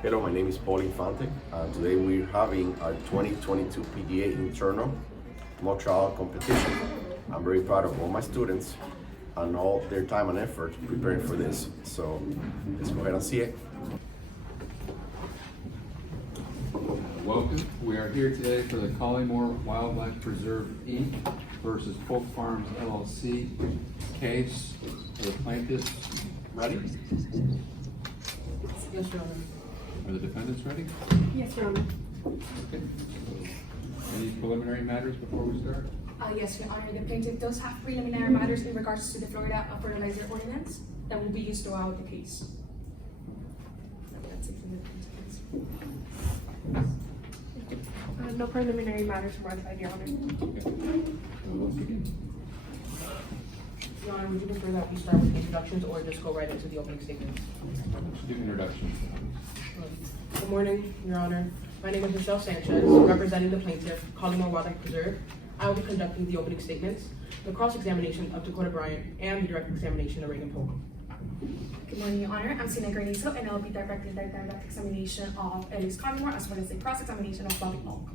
Hello, my name is Paul Infante. Today we're having our 2022 PDA internal mocktrial competition. I'm very proud of all my students and all their time and effort preparing for this. So let's go ahead and see it. Welcome. We are here today for the Collymore Wildlife Preserve Inc. versus Polk Farms LLC case. Are the plaintiffs ready? Yes, Your Honor. Are the defendants ready? Yes, Your Honor. Okay. So, any preliminary matters before we start? Yes, Your Honor. The plaintiff does have preliminary matters in regards to the Florida Fertilizer Ordinance that will be used throughout the case. That's it for the plaintiff. No preliminary matters from our side, Your Honor. Okay. So let's begin. Your Honor, would you prefer that we start with introductions or just go right into the opening statements? Let's do introductions. Good morning, Your Honor. My name is Michelle Sanchez, representing the plaintiff, Collymore Wildlife Preserve. I will be conducting the opening statements, the cross-examination of Dakota Bryant, and the direct examination of Reagan Polk. Good morning, Your Honor. I'm Sina Granizo, and I'll be directing the direct examination of Ellis Collymore as well as the cross-examination of Bobby Polk.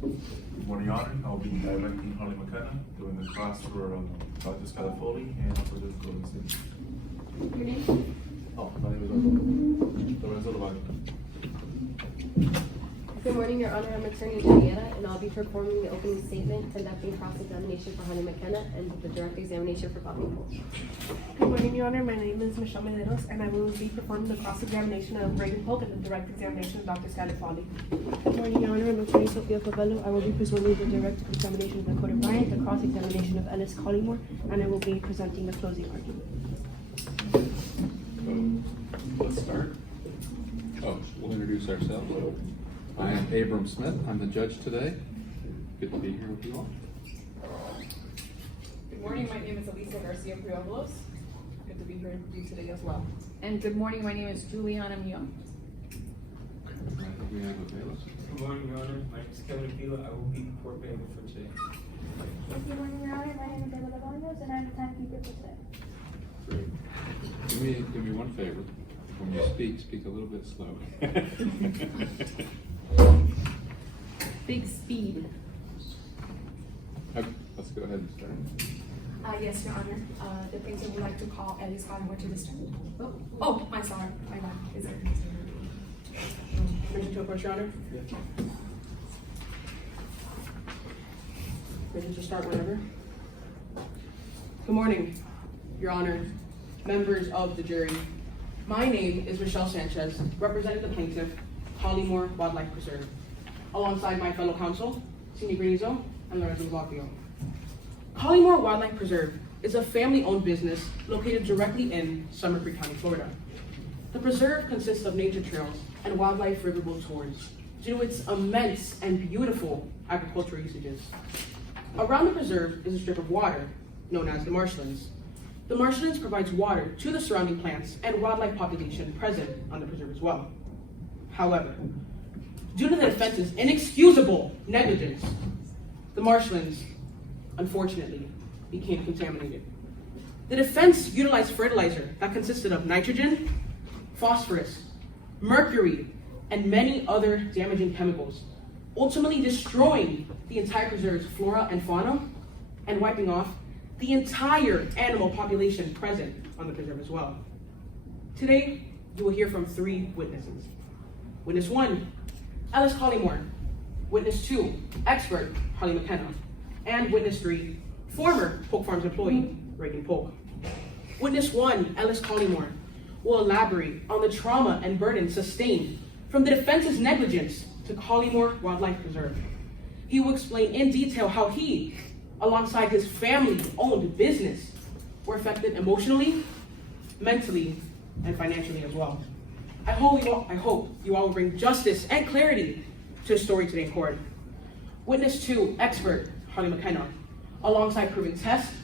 Good morning, Your Honor. I'll be directing Holly McKenna, doing the class for Dr. Skylar Foley, and also the closing statement. Your name? Oh, my name is Lorenzo Lovato. Good morning, Your Honor. I'm Attorney Julieta, and I'll be performing the opening statement, conducting cross-examination for Honey McKenna, and the direct examination for Bobby Polk. Good morning, Your Honor. My name is Michelle Mederos, and I will be performing the cross-examination of Reagan Polk and the direct examination of Dr. Skylar Foley. Good morning, Your Honor. I'm Attorney Sophia Favello. I will be performing the direct examination of Dakota Bryant, the cross-examination of Ellis Collymore, and I will be presenting the closing argument. So let's start. Oh, we'll introduce ourselves. I am Abram Smith. I'm the judge today. Good to be here with you all. Good morning, my name is Elisa Garcia Priobolos. Good to be here with you today as well. And good morning, my name is Juliana Myung. We have a bailiff. Good morning, Your Honor. My name is Kevin Avila. I will be the court bailiff for today. Good morning, Your Honor. My name is Eva Labanos, and I'm the timekeeper for today. Great. Do me one favor. When you speak a little bit slow. Big speed. Okay, let's go ahead and start. Yes, Your Honor. The plaintiff would like to call Ellis Collymore to the stand. Oh, I'm sorry. My bad. Is it? Permission to approach, Your Honor? Ready to start whenever? Good morning, Your Honor, members of the jury. My name is Michelle Sanchez, representing the plaintiff, Collymore Wildlife Preserve, alongside my fellow counsel, Sina Granizo and Lorenzo Lovato. Collymore Wildlife Preserve is a family-owned business located directly in Summer Creek County, Florida. The preserve consists of nature trails and wildlife riverboat tours due to its immense and beautiful agricultural usages. Around the preserve is a strip of water known as the marshlands. The marshlands provides water to the surrounding plants and wildlife population present on the preserve as well. However, due to the defense's inexcusable negligence, the marshlands, unfortunately, became contaminated. The defense utilized fertilizer that consisted of nitrogen, phosphorus, mercury, and many other damaging chemicals, ultimately destroying the entire preserve's flora and fauna and wiping off the entire animal population present on the preserve as well. Today, you will hear from 3 witnesses. Witness 1, Ellis Collymore. Witness 2, expert Holly McKenna. And witness 3, former Polk Farms employee Reagan Polk. Witness 1, Ellis Collymore, will elaborate on the trauma and burden sustained from the defense's negligence to Collymore Wildlife Preserve. He will explain in detail how he, alongside his family-owned business, were affected emotionally, mentally, and financially as well. I hope you all will bring justice and clarity to the story today in court. Witness 2, expert Holly McKenna, alongside proving tests,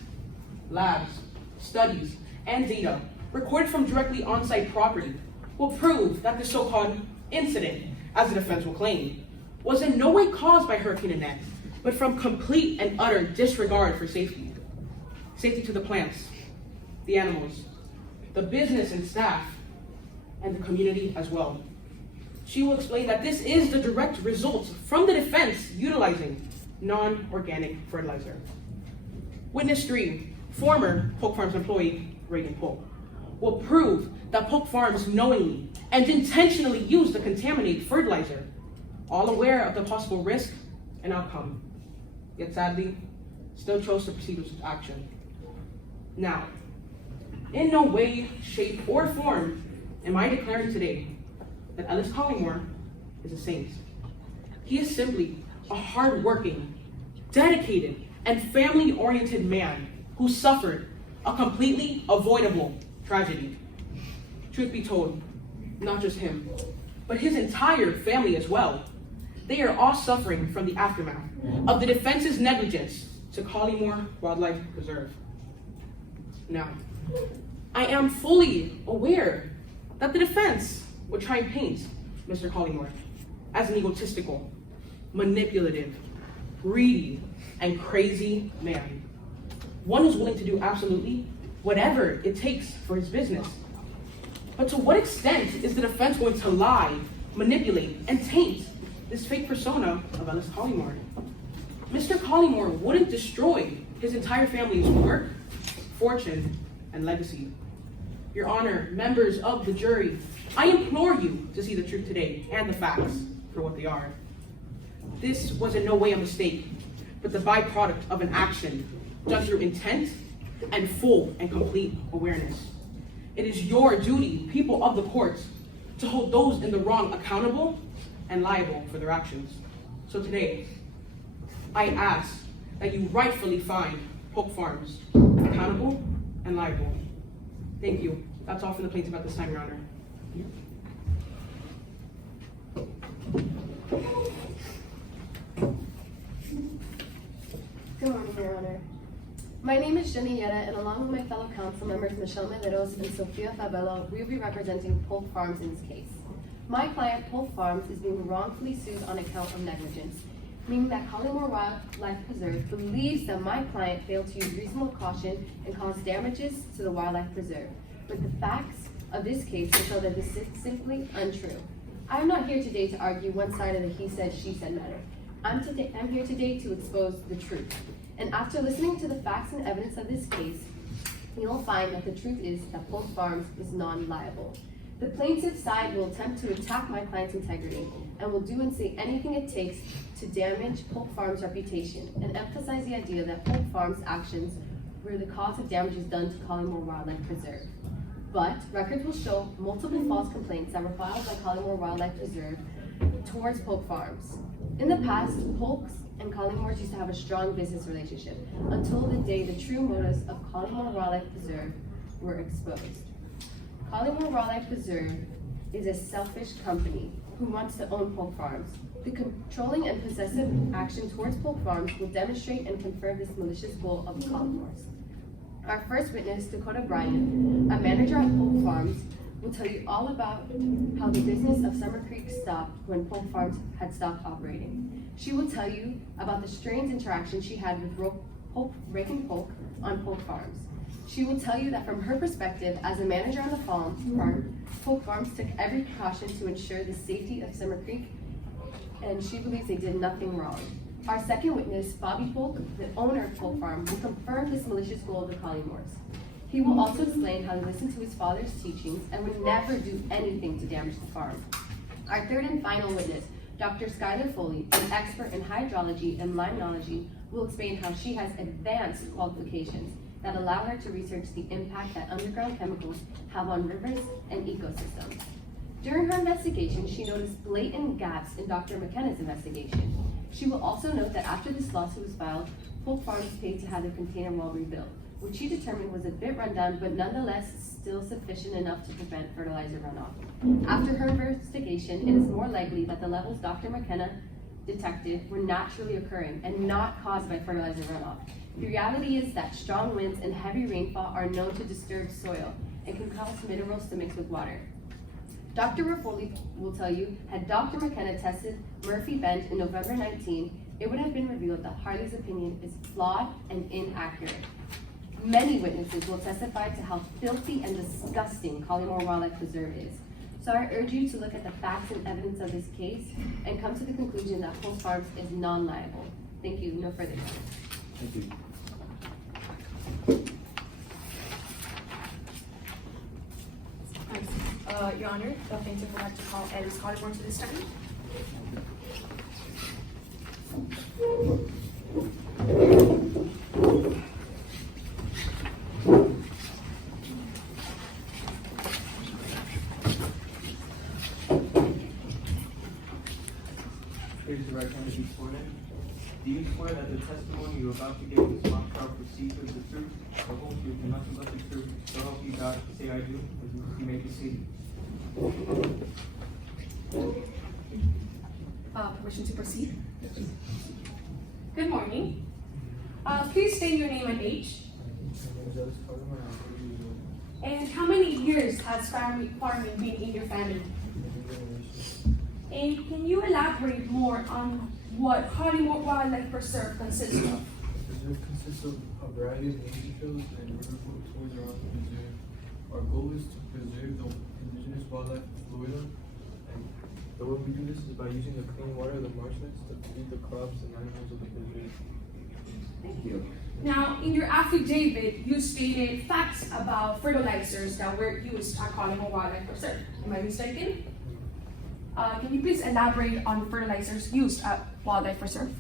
labs, studies, and data recorded from directly on-site property, will prove that the so-called incident, as the defense will claim, was in no way caused by Hurricane Annette, but from complete and utter disregard for safety. Safety to the plants, the animals, the business and staff, and the community as well. She will explain that this is the direct result from the defense utilizing non-organic fertilizer. Witness 3, former Polk Farms employee Reagan Polk, will prove that Polk Farms knowingly and intentionally used the contaminated fertilizer, all aware of the possible risk and outcome, yet sadly, still chose to proceed with action. Now, in no way, shape, or form am I declaring today that Ellis Collymore is a saint. He is simply a hard-working, dedicated, and family-oriented man who suffered a completely avoidable tragedy. Truth be told, not just him, but his entire family as well. They are all suffering from the aftermath of the defense's negligence to Collymore Wildlife Preserve. Now, I am fully aware that the defense would try and paint Mr. Collymore as an egotistical, manipulative, greedy, and crazy man. One who's willing to do absolutely whatever it takes for his business. But to what extent is the defense going to lie, manipulate, and taint this fake persona of Ellis Collymore? Mr. Collymore wouldn't destroy his entire family's work, fortune, and legacy. Your Honor, members of the jury, I implore you to see the truth today and the facts for what they are. This was in no way a mistake, but the byproduct of an action done through intent and full and complete awareness. It is your duty, people of the courts, to hold those in the wrong accountable and liable for their actions. So today, I ask that you rightfully find Polk Farms accountable and liable. Thank you. That's all from the plaintiff at this time, Your Honor. Good morning, Your Honor. My name is Jenny Yetta, and along with my fellow council members Michelle Mederos and Sofia Favela, we will be representing Polk Farms in this case. My client, Polk Farms, is being wrongfully sued on account of negligence, meaning that Collymore Wildlife Preserve believes that my client failed to use reasonable caution and caused damages to the wildlife preserve. But the facts of this case will show that this is simply untrue. I am not here today to argue one side of the he said, she said matter. I'm here today to expose the truth. And after listening to the facts and evidence of this case, you'll find that the truth is that Polk Farms is non-liable. The plaintiff's side will attempt to attack my client's integrity and will do and say anything it takes to damage Polk Farms' reputation and emphasize the idea that Polk Farms' actions were the cause of damages done to Collymore Wildlife Preserve. But records will show multiple false complaints that were filed by Collymore Wildlife Preserve towards Polk Farms. In the past, Polk's and Collymore's used to have a strong business relationship until the day the true motives of Collymore Wildlife Preserve were exposed. Collymore Wildlife Preserve is a selfish company who wants to own Polk Farms. The controlling and possessive action towards Polk Farms will demonstrate and confirm this malicious goal of the Collymores. Our first witness, Dakota Bryan, a manager at Polk Farms, will tell you all about how the business of Summer Creek stopped when Polk Farms had stopped operating. She will tell you about the strange interaction she had with Reagan Polk on Polk Farms. She will tell you that from her perspective as a manager on the farm, Polk Farms took every precaution to ensure the safety of Summer Creek, and she believes they did nothing wrong. Our second witness, Bobby Polk, the owner of Polk Farm, will confirm this malicious goal of the Collymores. He will also explain how he listened to his father's teachings and would never do anything to damage the farm. Our third and final witness, Dr. Skylar Foley, an expert in hydrology and limnology, will explain how she has advanced qualifications that allow her to research the impact that underground chemicals have on rivers and ecosystems. During her investigation, she noticed blatant gaps in Dr. McKenna's investigation. She will also note that after this lawsuit was filed, Polk Farms paid to have the container wall rebuilt, which she determined was a bit rundown, but nonetheless still sufficient enough to prevent fertilizer runoff. After her investigation, it is more likely that the levels Dr. McKenna detected were naturally occurring and not caused by fertilizer runoff. The reality is that strong winds and heavy rainfall are known to disturb soil and can cause minerals to mix with water. Dr. Foley will tell you, had Dr. McKenna tested Murphy Bend in November 19, it would have been revealed that Harley's opinion is flawed and inaccurate. Many witnesses will testify to how filthy and disgusting Collymore Wildlife Preserve is. So I urge you to look at the facts and evidence of this case and come to the conclusion that Polk Farms is non-liable. Thank you. No further comments. Thank you. Your Honor, the plaintiff would like to call Ellis Collymore to the stand. Raise the right hand to be sworn in. Do you swear that the testimony you're about to give in this mock trial procedure is the truth, the whole truth, and nothing but the truth? So help you God, say I do. You may be seated. Permission to proceed? Good morning. Please state your name and age. And how many years has farming been in your family? And can you elaborate more on what Collymore Wildlife Preserve consists of? The preserve consists of a variety of nature trails and river flows around the preserve. Our goal is to preserve the indigenous wildlife of Florida, and the way we do this is by using the clean water of the marshlands to feed the crops and animals of the preserve. Thank you. Now, in your affidavit, you stated facts about fertilizers that were used at Collymore Wildlife Preserve. Am I mistaken? Can you please elaborate on the fertilizers used at Wildlife Preserve?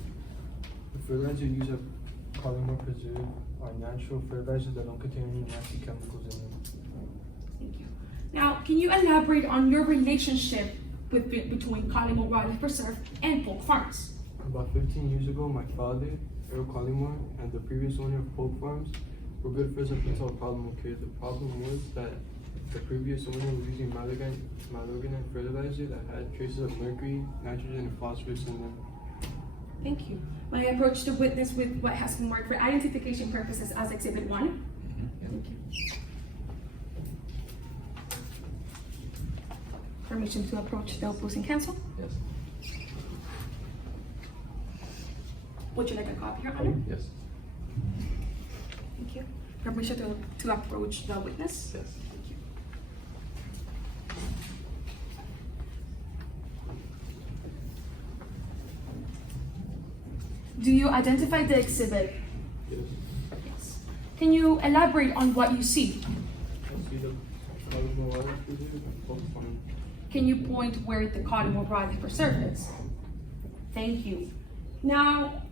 The fertilizer used at Collymore Preserve are natural fertilizers that don't contain any nasty chemicals in them. Thank you. Now, can you elaborate on your relationship between Collymore Wildlife Preserve and Polk Farms? About 15 years ago, my father, Earl Collymore, and the previous owner of Polk Farms were good friends up until a problem occurred. The problem was that the previous owner was using malorganite fertilizer that had traces of mercury, nitrogen, and phosphorus in them. Thank you. May I approach the witness with what has been marked for identification purposes as Exhibit 1? Thank you. Permission to approach the opposing counsel? Yes. Would you like a copy, Your Honor? Yes. Thank you. Permission to approach the witness? Yes. Thank you. Do you identify the exhibit? Yes. Yes. Can you elaborate on what you see? I see the Collymore Wildlife Preserve and Polk Farm. Can you point where the Collymore Wildlife Preserve is? Thank you. Now,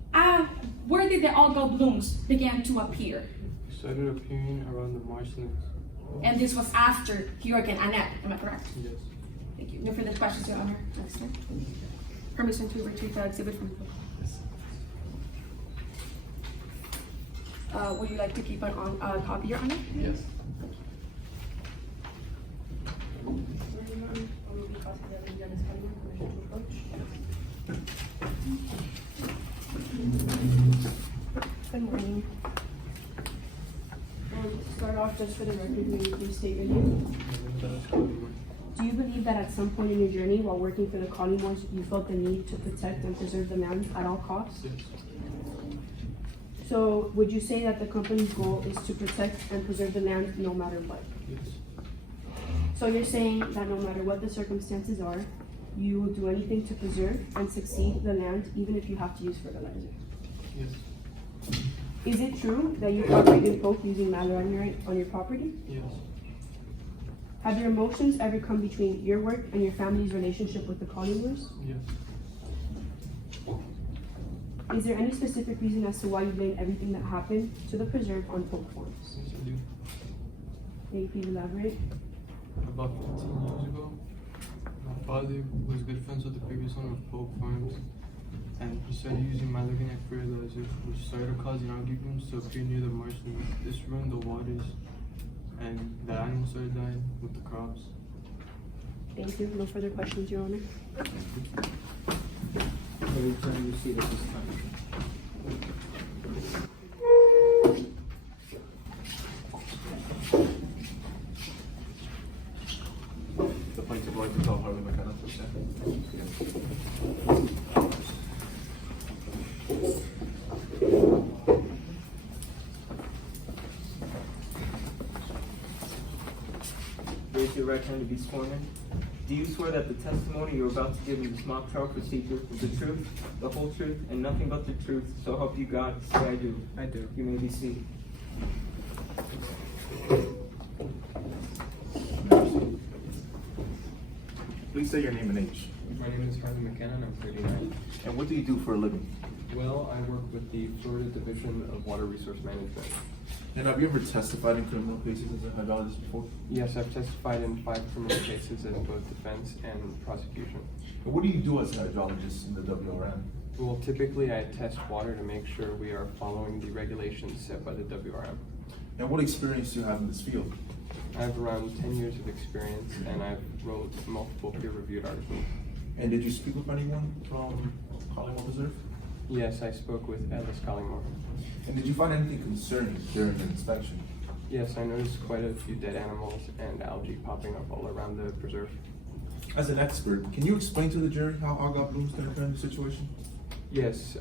where did the algal blooms begin to appear? It started appearing around the marshlands. And this was after Hurricane Annette, am I correct? Yes. Thank you. No further questions, Your Honor. Next time. Permission to retrieve the exhibit from the book. Would you like to keep on copy, Your Honor? Yes. Good morning. To start off, just for the record, may you please state your name? Do you believe that at some point in your journey while working for the Collymores, you felt the need to protect and preserve the land at all costs? Yes. So would you say that the company's goal is to protect and preserve the land no matter what? Yes. So you're saying that no matter what the circumstances are, you will do anything to preserve and succeed the land even if you have to use fertilizer? Yes. Is it true that you caught Reagan Polk using malorganite on your property? Yes. Have your emotions ever come between your work and your family's relationship with the Collymores? Yes. Is there any specific reason as to why you blame everything that happened to the preserve on Polk Farms? Yes, I do. May you please elaborate? About 15 years ago, my father was good friends with the previous owner of Polk Farms, and he started using malorganite fertilizer, which started causing algae blooms to appear near the marshlands. This ruined the waters, and the animals started dying with the crops. Thank you. No further questions, Your Honor. Every time you see this is coming. The plaintiff would like to call Harley McKenna to stand. Raise your right hand to be sworn in. Do you swear that the testimony you're about to give in this mock trial procedure is the truth, the whole truth, and nothing but the truth, so help you God? Say I do. I do. You may be seated. Please say your name and age. My name is Harley McKenna and I'm 39. And what do you do for a living? Well, I work with the Florida Division of Water Resource Management. And have you ever testified in criminal cases as a hydrologist before? Yes, I've testified in 5 criminal cases as both defense and prosecution. And what do you do as a hydrologist in the WRM? Well, typically I test water to make sure we are following the regulations set by the WRM. And what experience do you have in this field? I have around 10 years of experience and I've wrote multiple peer-reviewed articles. And did you speak with anyone from Collymore Reserve? Yes, I spoke with Alice Collymore. And did you find anything concerning during the inspection? Yes, I noticed quite a few dead animals and algae popping up all around the preserve. As an expert, can you explain to the jury how algal blooms can occur in this situation? Yes,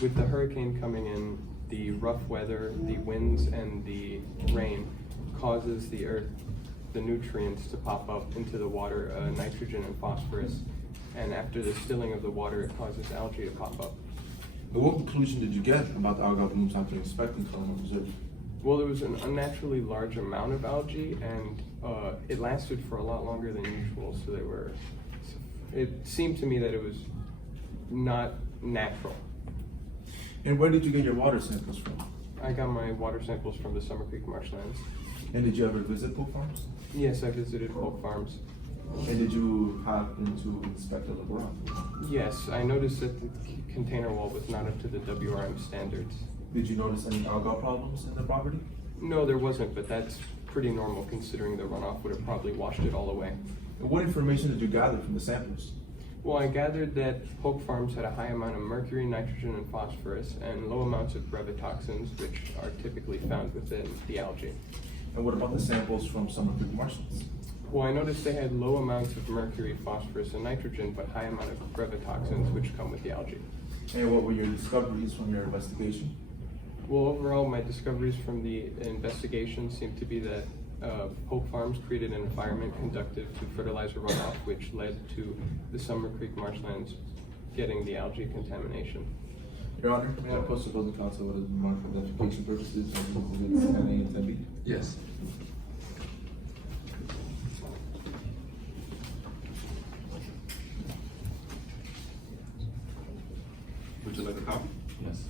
with the hurricane coming in, the rough weather, the winds, and the rain causes the earth, the nutrients to pop up into the water, nitrogen and phosphorus. And after the stilling of the water, it causes algae to pop up. And what conclusion did you get about the algal blooms after inspecting Collymore Reserve? Well, there was an unnaturally large amount of algae, and it lasted for a lot longer than usual. So it seemed to me that it was not natural. And where did you get your water samples from? I got my water samples from the Summer Creek marshlands. And did you ever visit Polk Farms? Yes, I visited Polk Farms. And did you happen to inspect the ground? Yes, I noticed that the container wall was not up to the WRM standards. Did you notice any algal problems in the property? No, there wasn't, but that's pretty normal considering the runoff would have probably washed it all away. And what information did you gather from the samples? Well, I gathered that Polk Farms had a high amount of mercury, nitrogen, and phosphorus, and low amounts of brevetoxins, which are typically found within the algae. And what about the samples from Summer Creek marshlands? Well, I noticed they had low amounts of mercury, phosphorus, and nitrogen, but high amount of brevetoxins, which come with the algae. And what were your discoveries from your investigation? Well, overall, my discoveries from the investigation seem to be that Polk Farms created an environment conducive to fertilizer runoff, which led to the Summer Creek marshlands getting the algae contamination. Your Honor, may I approach the building counsel with a remark for identification purposes on exhibits 10A and 10B? Yes. Would you like a copy? Yes.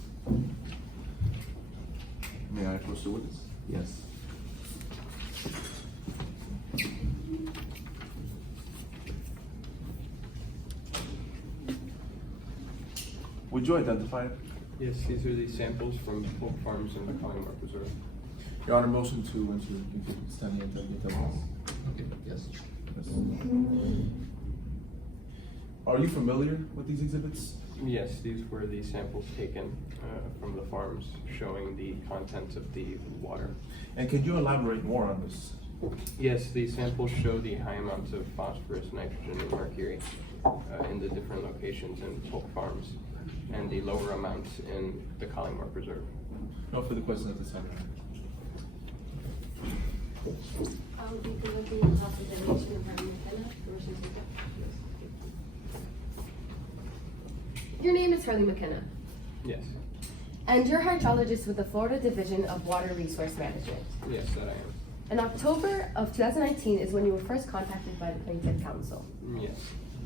May I approach the witness? Yes. Would you identify it? Yes, these are the samples from Polk Farms and the Collymore Preserve. Your Honor, motion to enter exhibits 10A and 10B. Okay, yes. Yes. Are you familiar with these exhibits? Yes, these were the samples taken from the farms showing the contents of the water. And can you elaborate more on this? Yes, the samples show the high amounts of phosphorus, nitrogen, and mercury in the different locations in Polk Farms, and the lower amounts in the Collymore Preserve. No further questions at this time. I will be conducting the cross-examination of Harley McKenna. Permission to go? Your name is Harley McKenna, Yes, and you're hydrologist with the Florida Division of Water Resource Management. yes, that I am. In October of 2019 is when you were first contacted by the plaintiff counsel. Yes,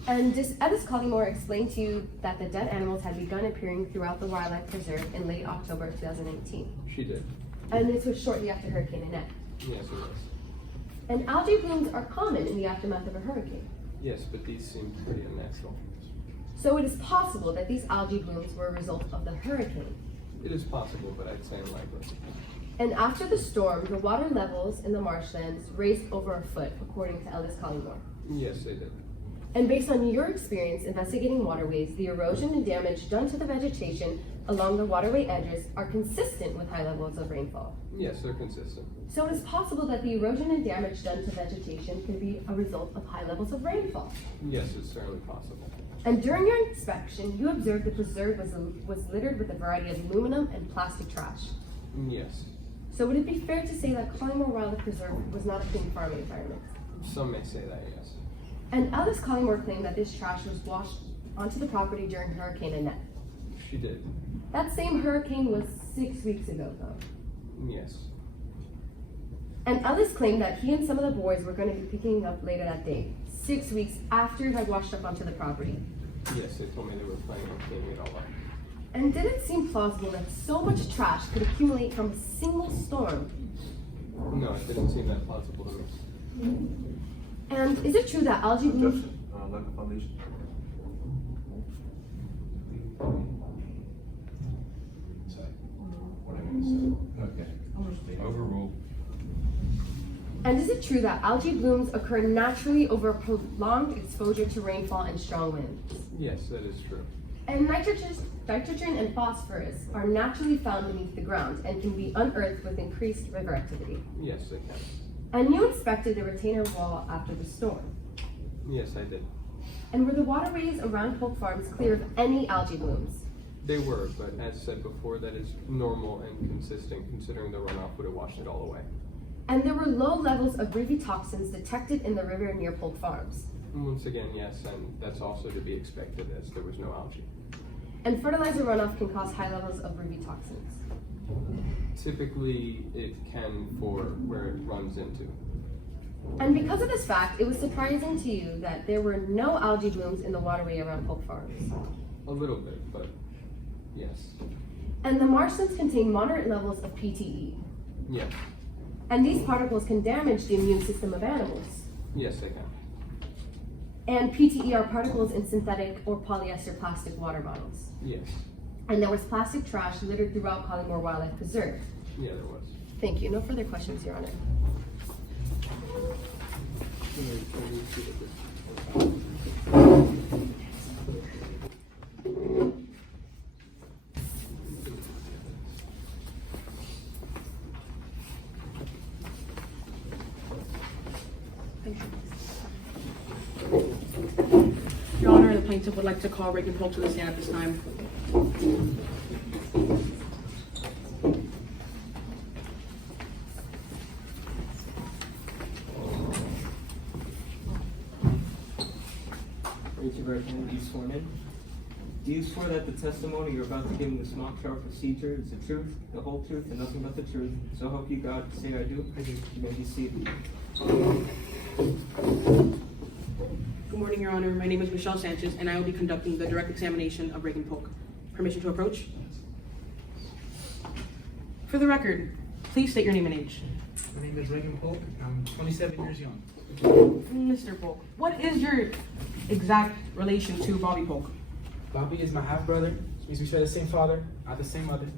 And Alice Collymore explained to you that the dead animals had begun appearing throughout the wildlife preserve in late October of 2018. she did. And this was shortly after Hurricane Annette. Yes, it was. And algae blooms are common in the aftermath of a hurricane. Yes, but these seem pretty unnatural. So it is possible that these algae blooms were a result of the hurricane. It is possible, but I'd say unlikely. And after the storm, the water levels in the marshlands raised over a foot, according to Alice Collymore. Yes, they did. And based on your experience investigating waterways, the erosion and damage done to the vegetation along the waterway edges are consistent with high levels of rainfall. Yes, they're consistent. So it is possible that the erosion and damage done to vegetation could be a result of high levels of rainfall. Yes, it's certainly possible. And during your inspection, you observed the preserve was littered with a variety of aluminum and plastic trash. Yes. So would it be fair to say that Collymore Wildlife Preserve was not a clean farming environment? Some may say that, yes. And Alice Collymore claimed that this trash was washed onto the property during Hurricane Annette. She did. That same hurricane was 6 weeks ago, though. Yes. And Ellis claimed that he and some of the boys were going to be picking up later that day, 6 weeks after it had washed up onto the property. Yes, they told me they were planning on cleaning it all up. And did it seem plausible that so much trash could accumulate from a single storm? No, it didn't seem that plausible to me. And is it true that algae blooms... Objection, lack of foundation. Okay. Overruled. And is it true that algae blooms occur naturally over prolonged exposure to rainfall and strong winds? Yes, that is true. And nitrogen and phosphorus are naturally found beneath the ground and can be unearthed with increased river activity. Yes, they can. And you inspected the retainer wall after the storm. Yes, I did. And were the waterways around Polk Farms clear of any algae blooms? They were, but as said before, that is normal and consistent considering the runoff would have washed it all away. And there were low levels of Ruby toxins detected in the river near Polk Farms. Once again, yes, and that's also to be expected as there was no algae. And fertilizer runoff can cause high levels of Ruby toxins. Typically, it can for where it runs into. And because of this fact, it was surprising to you that there were no algae blooms in the waterway around Polk Farms. A little bit, but yes. And the marshlands contain moderate levels of PTE. Yes. And these particles can damage the immune system of animals. Yes, they can. And PTE are particles in synthetic or polyester plastic water bottles. Yes. And there was plastic trash littered throughout Collymore Wildlife Preserve. Yeah, there was. Thank you. No further questions, Your Honor. Your Honor, the plaintiff would like to call Reagan Polk to the stand at this time. Raise your right hand. Do you sworn in? Do you swear that the testimony you're about to give in this mock trial procedure is the truth, the whole truth, and nothing but the truth? So help you God. Say I do. I do. You may be seated. Good morning, Your Honor. My name is Michelle Sanchez, and I will be conducting the direct examination of Reagan Polk. Permission to approach? For the record, please state your name and age. My name is Reagan Polk. I'm 27 years young. Mr. Polk, what is your exact relation to Bobby Polk? Bobby is my half-brother. We share the same father, not the same mother.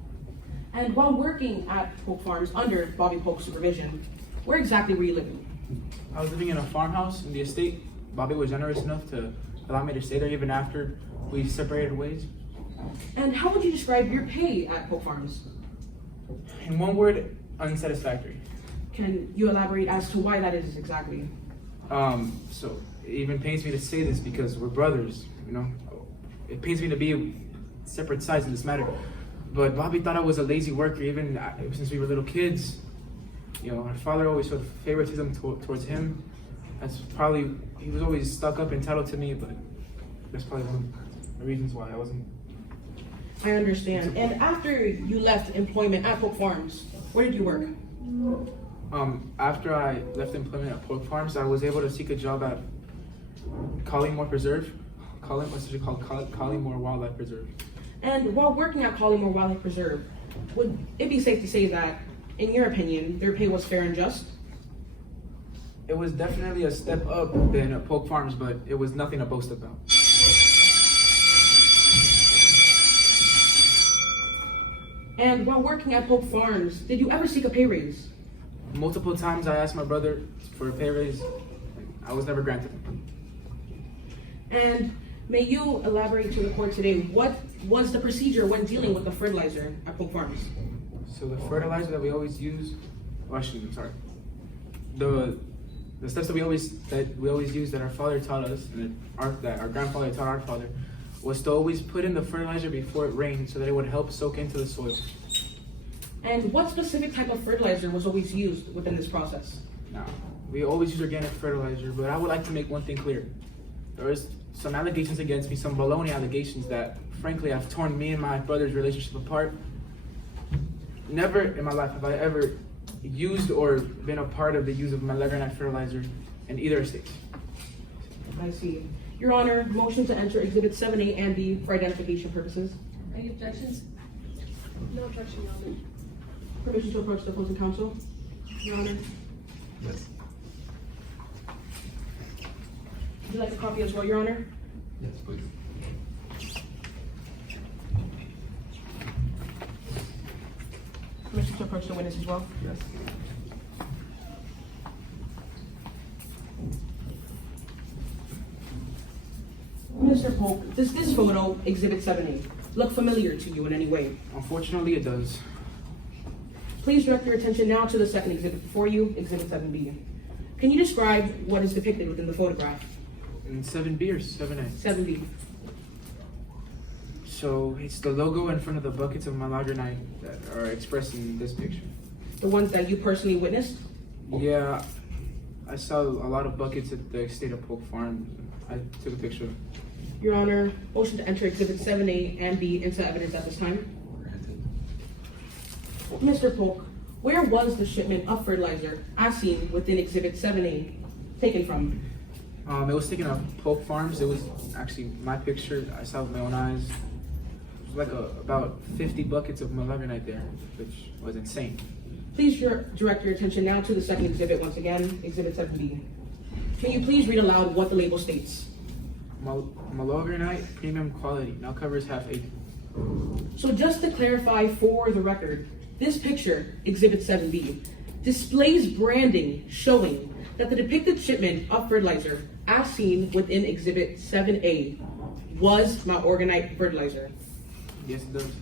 And while working at Polk Farms under Bobby Polk's supervision, where exactly were you living? I was living in a farmhouse in the estate. Bobby was generous enough to allow me to stay there even after we separated ways. And how would you describe your pay at Polk Farms? In one word, unsatisfactory. Can you elaborate as to why that is exactly? So it even pains me to say this because we're brothers, you know. It pains me to be separate sides in this matter. But Bobby thought I was a lazy worker even since we were little kids. You know, our father always showed favoritism towards him. That's probably, he was always stuck up and entitled to me, but that's probably one of the reasons why I wasn't. I understand. And after you left employment at Polk Farms, where did you work? After I left employment at Polk Farms, I was able to seek a job at Collymore Preserve. What's it called? Collymore Wildlife Preserve. And while working at Collymore Wildlife Preserve, would it be safe to say that, in your opinion, their pay was fair and just? It was definitely a step up than at Polk Farms, but it was nothing to boast about. And while working at Polk Farms, did you ever seek a pay raise? Multiple times I asked my brother for a pay raise, and I was never granted. And may you elaborate to the court today, what was the procedure when dealing with the fertilizer at Polk Farms? So the fertilizer that we always use, the steps that we always use that our father taught us, and that our grandfather taught our father, was to always put in the fertilizer before it rained so that it would help soak into the soil. And what specific type of fertilizer was always used within this process? Now, We always use organic fertilizer, but I would like to make one thing clear. There is some allegations against me, some baloney allegations that, frankly, have torn me and my brother's relationship apart. Never in my life have I ever used or been a part of the use of malagranite fertilizer in either state. I see. Your Honor, motion to enter Exhibit 7A and B for identification purposes. Any objections? No objection, Your Honor. Permission to approach the opposing counsel. Your Honor. Yes. Would you like a copy as well, Your Honor? Yes, please. Permission to approach the witness as well. Yes. Mr. Polk, does this photo, Exhibit 7A, look familiar to you in any way? Unfortunately, it does. Please direct your attention now to the second exhibit before you, Exhibit 7B. Can you describe what is depicted within the photograph? In 7B or 7A? 7B. So it's the logo in front of the buckets of malagranite that are expressed in this picture. The ones that you personally witnessed? Yeah, I saw a lot of buckets at the estate of Polk Farm. I took a picture. Your Honor, motion to enter Exhibit 7A and B into evidence at this time. Mr. Polk, where was the shipment of fertilizer as seen within Exhibit 7A taken from? It was taken at Polk Farms. It was actually my picture. I saw with my own eyes. It was like about 50 buckets of malagranite there, which was insane. Please direct your attention now to the second exhibit once again, Exhibit 7B. Can you please read aloud what the label states? Malagranite premium quality now covers half acre. So just to clarify for the record, this picture, Exhibit 7B, displays branding showing that the depicted shipment of fertilizer as seen within Exhibit 7A was malorganite fertilizer. Yes, it does.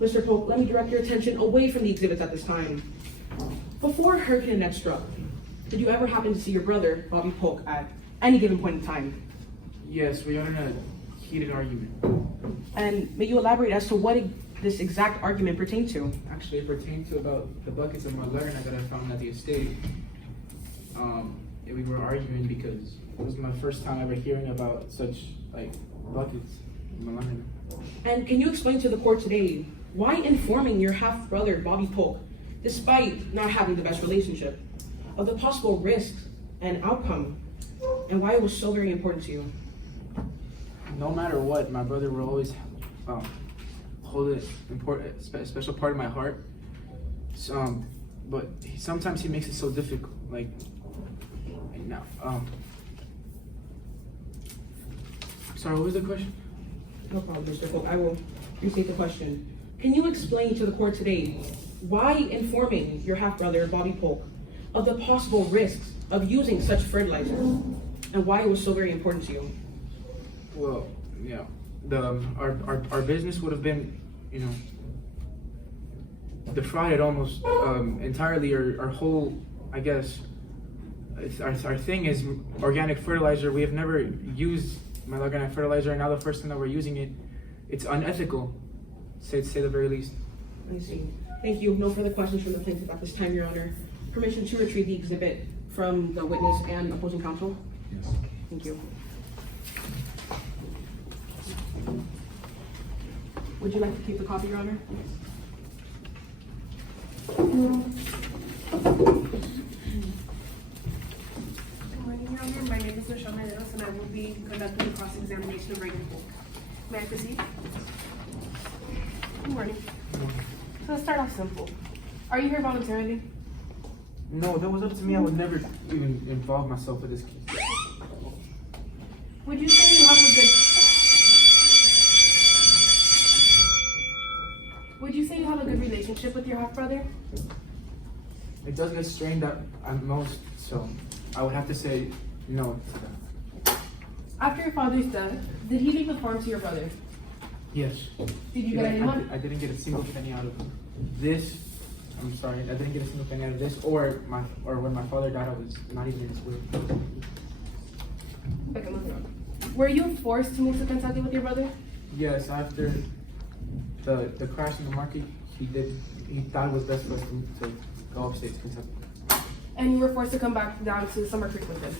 Mr. Polk, let me direct your attention away from the exhibits at this time. Before Hurricane Annette struck, did you ever happen to see your brother, Bobby Polk, at any given point in time? Yes, we are in a heated argument. And may you elaborate as to what this exact argument pertained to? Actually, it pertained to about the buckets of malagranite that I found at the estate. And we were arguing because it was my first time ever hearing about such like buckets of malagranite. And can you explain to the court today why informing your half-brother, Bobby Polk, despite not having the best relationship, of the possible risks and outcome, and why it was so very important to you? No matter what, my brother will always hold a special part of my heart. But sometimes he makes it so difficult. Like now, sorry, what was the question? No problem, Mr. Polk. I will restate the question. Can you explain to the court today why informing your half-brother, Bobby Polk, of the possible risks of using such fertilizer, and why it was so very important to you? Well, yeah, our business would have been, defrauded almost entirely. Our whole, I guess, our thing is organic fertilizer. We have never used malagranite fertilizer, and now the first time that we're using it, it's unethical, to say the very least. I see. Thank you. No further questions from the plaintiff at this time, Your Honor. Permission to retrieve the exhibit from the witness and opposing counsel? Yes. Thank you. Would you like to keep the copy, Your Honor? Good morning, Your Honor. My name is Michelle Mederos, and I will be conducting the cross-examination of Reagan Polk. May I proceed? Good morning. So let's start off simple. Are you here voluntarily? No, if it was up to me, I would never even involve myself with this case. Would you say you have a good... Would you say you have a good relationship with your half-brother? It does get strained at most, so I would have to say no to that. After your father's death, did he leave a farm to your brother? Yes. Did you get any money? I didn't get a single penny out of this. I'm sorry, I didn't get a single penny out of this, or when my father died, I was not even in his will. Okay, moving on. Were you forced to move to Kentucky with your brother? Yes, after the crash in the market, he thought it was best for us to go upstate to Kentucky. And you were forced to come back down to Summer Creek with him.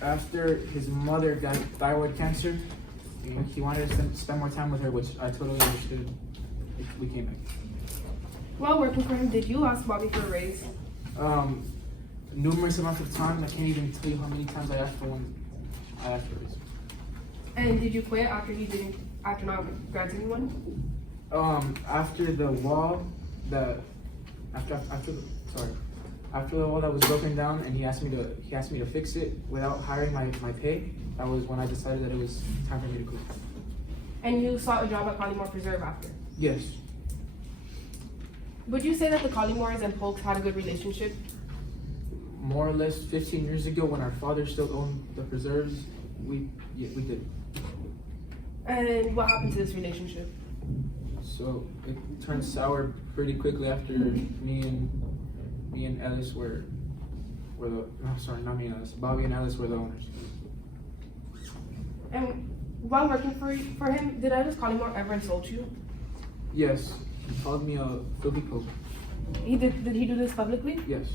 After his mother got thyroid cancer, he wanted to spend more time with her, which I totally understood. We came back. While working for him, did you ask Bobby for a raise? Numerous amounts of times. I can't even tell you how many times I asked for one. I asked for this. And did you quit after not granting you one? After the wall, after the wall that was broken down, and he asked me to fix it without hiring my pay. That was when I decided that it was time for me to quit. And you sought a job at Collymore Preserve after? Yes. Would you say that the Collymores and Polks had a good relationship? More or less 15 years ago, when our father still owned the preserves, we did. And what happened to this relationship? So it turned sour pretty quickly after me and Ellis were the, no, sorry, not me and Ellis. Bobby and Ellis were the owners. And while working for him, did Ellis Collymore ever insult you? Yes, he called me a filthy pope. Did he do this publicly? Yes.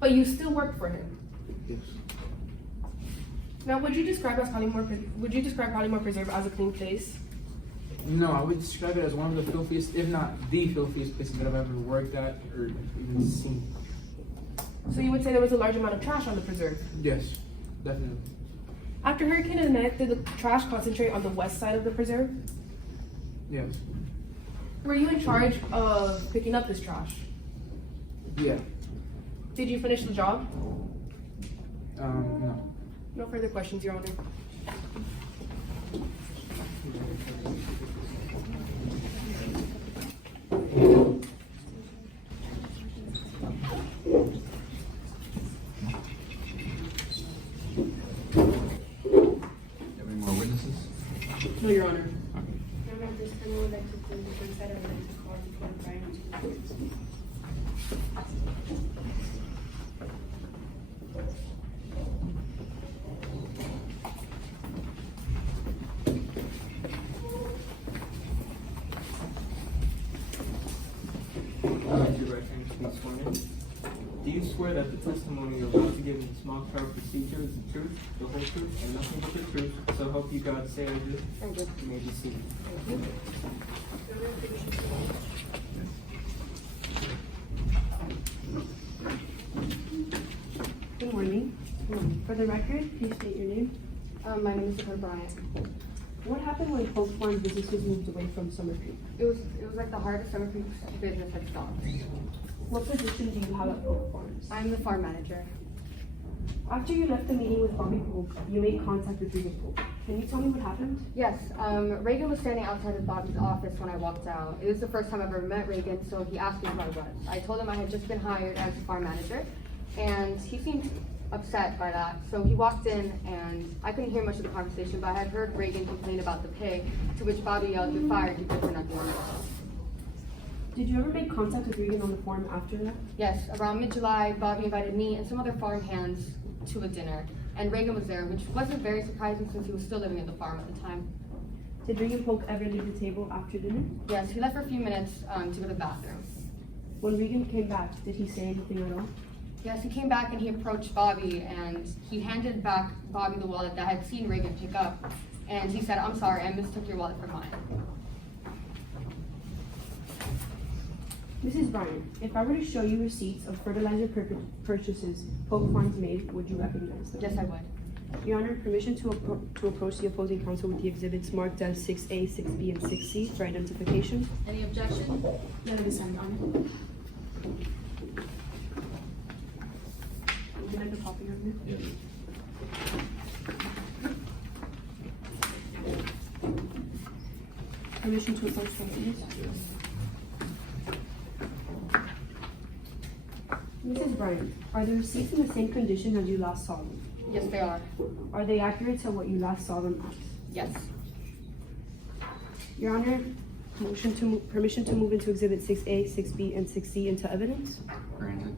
But you still worked for him. Yes. Now, would you describe Collymore Preserve as a clean place? No, I would describe it as one of the filthiest, if not the filthiest places that I've ever worked at or even seen. So you would say there was a large amount of trash on the preserve? Yes, definitely. After Hurricane Annette, did the trash concentrate on the west side of the preserve? Yes. Were you in charge of picking up this trash? Yeah. Did you finish the job? No. No further questions, Your Honor. Any more witnesses? No, Your Honor. Your Honor, this time I would like to plead the defense side. I would like to call before Brian to the witness. Raise your right hand to be sworn in. Do you swear that the testimony you're about to give in this mock trial procedure is the truth, the whole truth, and nothing but the truth, so help you God, say I do? I do. You may be seated. Good morning. For the record, please state your name. My name is Dakota Bryant. What happened when Polk Farm businesses moved away from Summer Creek? It was like the heart of Summer Creek's business had stopped. What position do you have at Polk Farms? I'm the farm manager. After you left the meeting with Bobby Polk, you made contact with Reagan Polk. Can you tell me what happened? Yes, Reagan was standing outside of Bobby's office when I walked out. It was the first time I've ever met Reagan, so he asked me who I was. I told him I had just been hired as a farm manager, and he seemed upset by that. So he walked in, and I couldn't hear much of the conversation, but I had heard Reagan complain about the pay, to which Bobby yelled, "You're fired, you're good for nothing." Did you ever make contact with Reagan on the farm after that? Yes, around mid-July, Bobby invited me and some other farm hands to a dinner, and Reagan was there, which wasn't very surprising since he was still living at the farm at the time. Did Reagan Polk ever leave the table after dinner? Yes, he left for a few minutes to go to the bathroom. When Reagan came back, did he say anything at all? Yes, he came back and he approached Bobby, and he handed back Bobby the wallet that I had seen Reagan pick up, and he said, "I'm sorry, I mistook your wallet for mine." Mrs. Bryan, if I were to show you receipts of fertilizer purchases Polk Farms made, would you recognize them? Yes, I would. Your Honor, permission to approach the opposing counsel with the exhibits marked as 6A, 6B, and 6C for identification. Any objection? None of this, Your Honor. Would you like a copy of this? Yes. Permission to approach the witness? Mrs. Bryan, are the receipts in the same condition as you last saw them? Yes, they are. Are they accurate to what you last saw them as? Yes. Your Honor, permission to move into exhibit 6A, 6B, and 6C into evidence? Granted.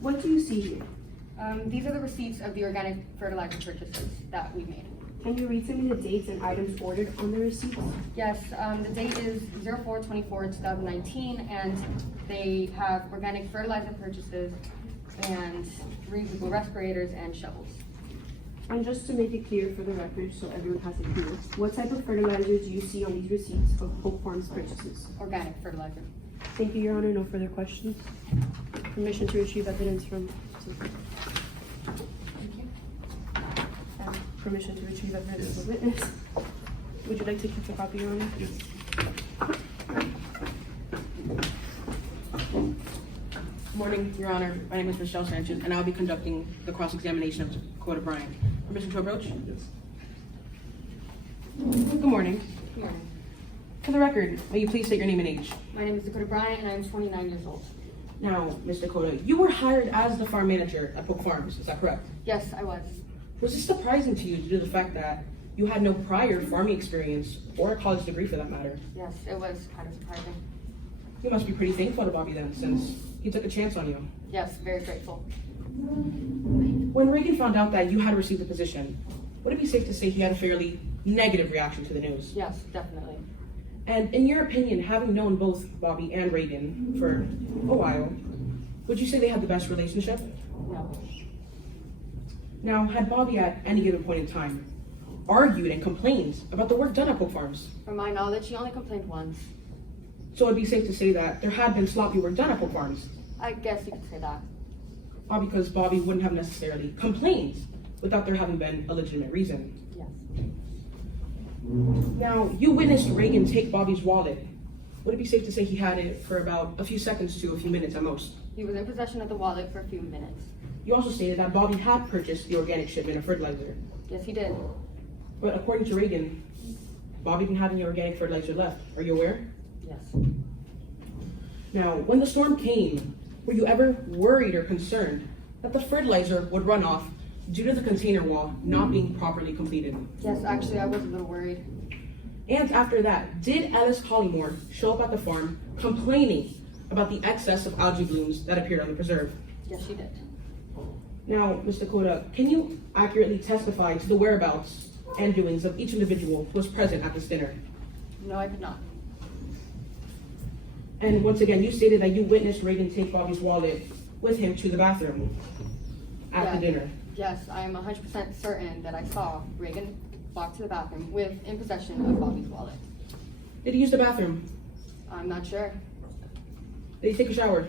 What do you see here? These are the receipts of the organic fertilizer purchases that we made. Can you read to me the dates and items ordered on the receipts? Yes, the date is 04/24/2019, and they have organic fertilizer purchases and 3 people respirators and shovels. And just to make it clear for the record, so everyone has it clear, what type of fertilizer do you see on these receipts of Polk Farms purchases? Organic fertilizer. Thank you, Your Honor. No further questions. Permission to retrieve evidence from. Thank you. And permission to retrieve evidence from witness. Would you like to keep a copy, Your Honor? Yes. Morning, Your Honor. My name is Michelle Sanchez, and I'll be conducting the cross-examination of Dakota Bryant. Permission to approach? Yes. Good morning. Good morning. For the record, may you please state your name and age? My name is Dakota Bryant, and I am 29 years old. Now, Ms. Dakota, you were hired as the farm manager at Polk Farms, is that correct? Yes, I was. Was this surprising to you due to the fact that you had no prior farming experience or a college degree for that matter? Yes, it was kind of surprising. You must be pretty thankful to Bobby then, since he took a chance on you. Yes, very grateful. When Reagan found out that you had received the position, would it be safe to say he had a fairly negative reaction to the news? Yes, definitely. And in your opinion, having known both Bobby and Reagan for a while, would you say they had the best relationship? No. Now, had Bobby at any given point in time argued and complained about the work done at Polk Farms? From my knowledge, he only complained once. So it'd be safe to say that there had been sloppy work done at Polk Farms? I guess you could say that. All because Bobby wouldn't have necessarily complained without there having been a legitimate reason. Yes. Now, you witnessed Reagan take Bobby's wallet. Would it be safe to say he had it for about a few seconds to a few minutes at most? He was in possession of the wallet for a few minutes. You also stated that Bobby had purchased the organic shipment of fertilizer. Yes, he did. But according to Reagan, Bobby didn't have any organic fertilizer left. Are you aware? Yes. Now, when the storm came, were you ever worried or concerned that the fertilizer would run off due to the container wall not being properly completed? Yes, actually, I was a little worried. And after that, did Alice Collymore show up at the farm complaining about the excess of algae blooms that appeared on the preserve? Yes, she did. Now, Ms. Dakota, can you accurately testify to the whereabouts and doings of each individual who was present at this dinner? No, I could not. And once again, you stated that you witnessed Reagan take Bobby's wallet with him to the bathroom at the dinner. Yes, I am 100% certain that I saw Reagan walk to the bathroom in possession of Bobby's wallet. Did he use the bathroom? I'm not sure. Did he take a shower?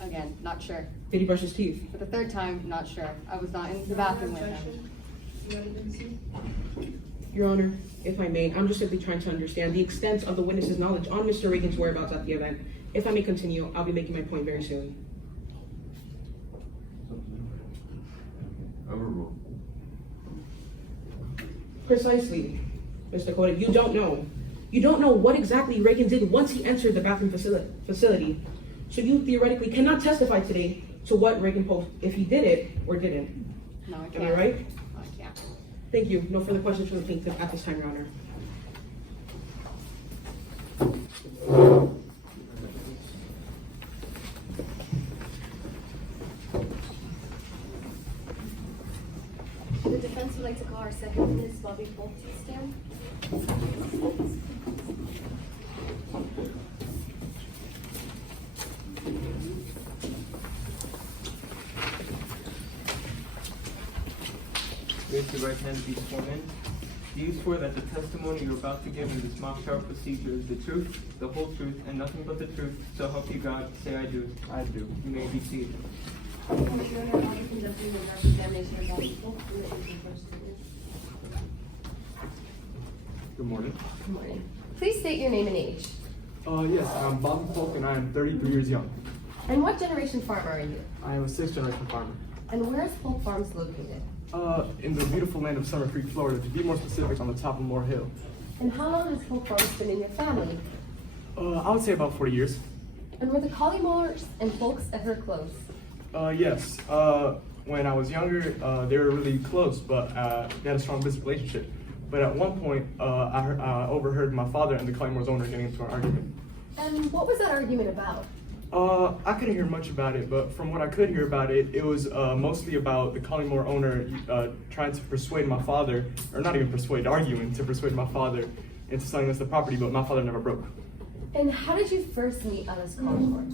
Again, not sure. Did he brush his teeth? For the third time, not sure. I was not in the bathroom with him. Your Honor, if I may, I'm just simply trying to understand the extent of the witness's knowledge on Mr. Reagan's whereabouts at the event. If I may continue, I'll be making my point very soon. Overruled. Precisely, Mr. Dakota, you don't know. You don't know what exactly Reagan did once he entered the bathroom facility. So you theoretically cannot testify today to what Reagan posed, if he did it or didn't. No, I can't. Am I right? No, I can't. Thank you. No further questions from the plaintiff at this time, Your Honor. The defense would like to call our second witness, Bobby Polk, to stand. Raise your right hand to be sworn in. Do you swear that the testimony you're about to give in this mock trial procedure is the truth, the whole truth, and nothing but the truth, so help you God? Say I do. I do. You may be seated. Your Honor, I'll be conducting the cross-examination of Bobby Polk. Good morning. Good morning. Please state your name and age. Yes, I'm Bobby Polk and I am 33 years young. And what generation farmer are you? I am a 6th generation farmer. And where is Polk Farms located? In the beautiful land of Summer Creek, Florida, to be more specific, on the top of Moore Hill. And how long has Polk Farms been in your family? I would say about 40 years. And were the Collymores and Polks ever close? Yes. When I was younger, they were really close, but they had a strong business relationship. But at one point, I overheard my father and the Collymores owner getting into an argument. And what was that argument about? I couldn't hear much about it, but from what I could hear about it, it was mostly about the Collymore owner trying to persuade my father, or not even persuade, arguing to persuade my father into selling us the property, but my father never broke. And how did you first meet Alice Collymore?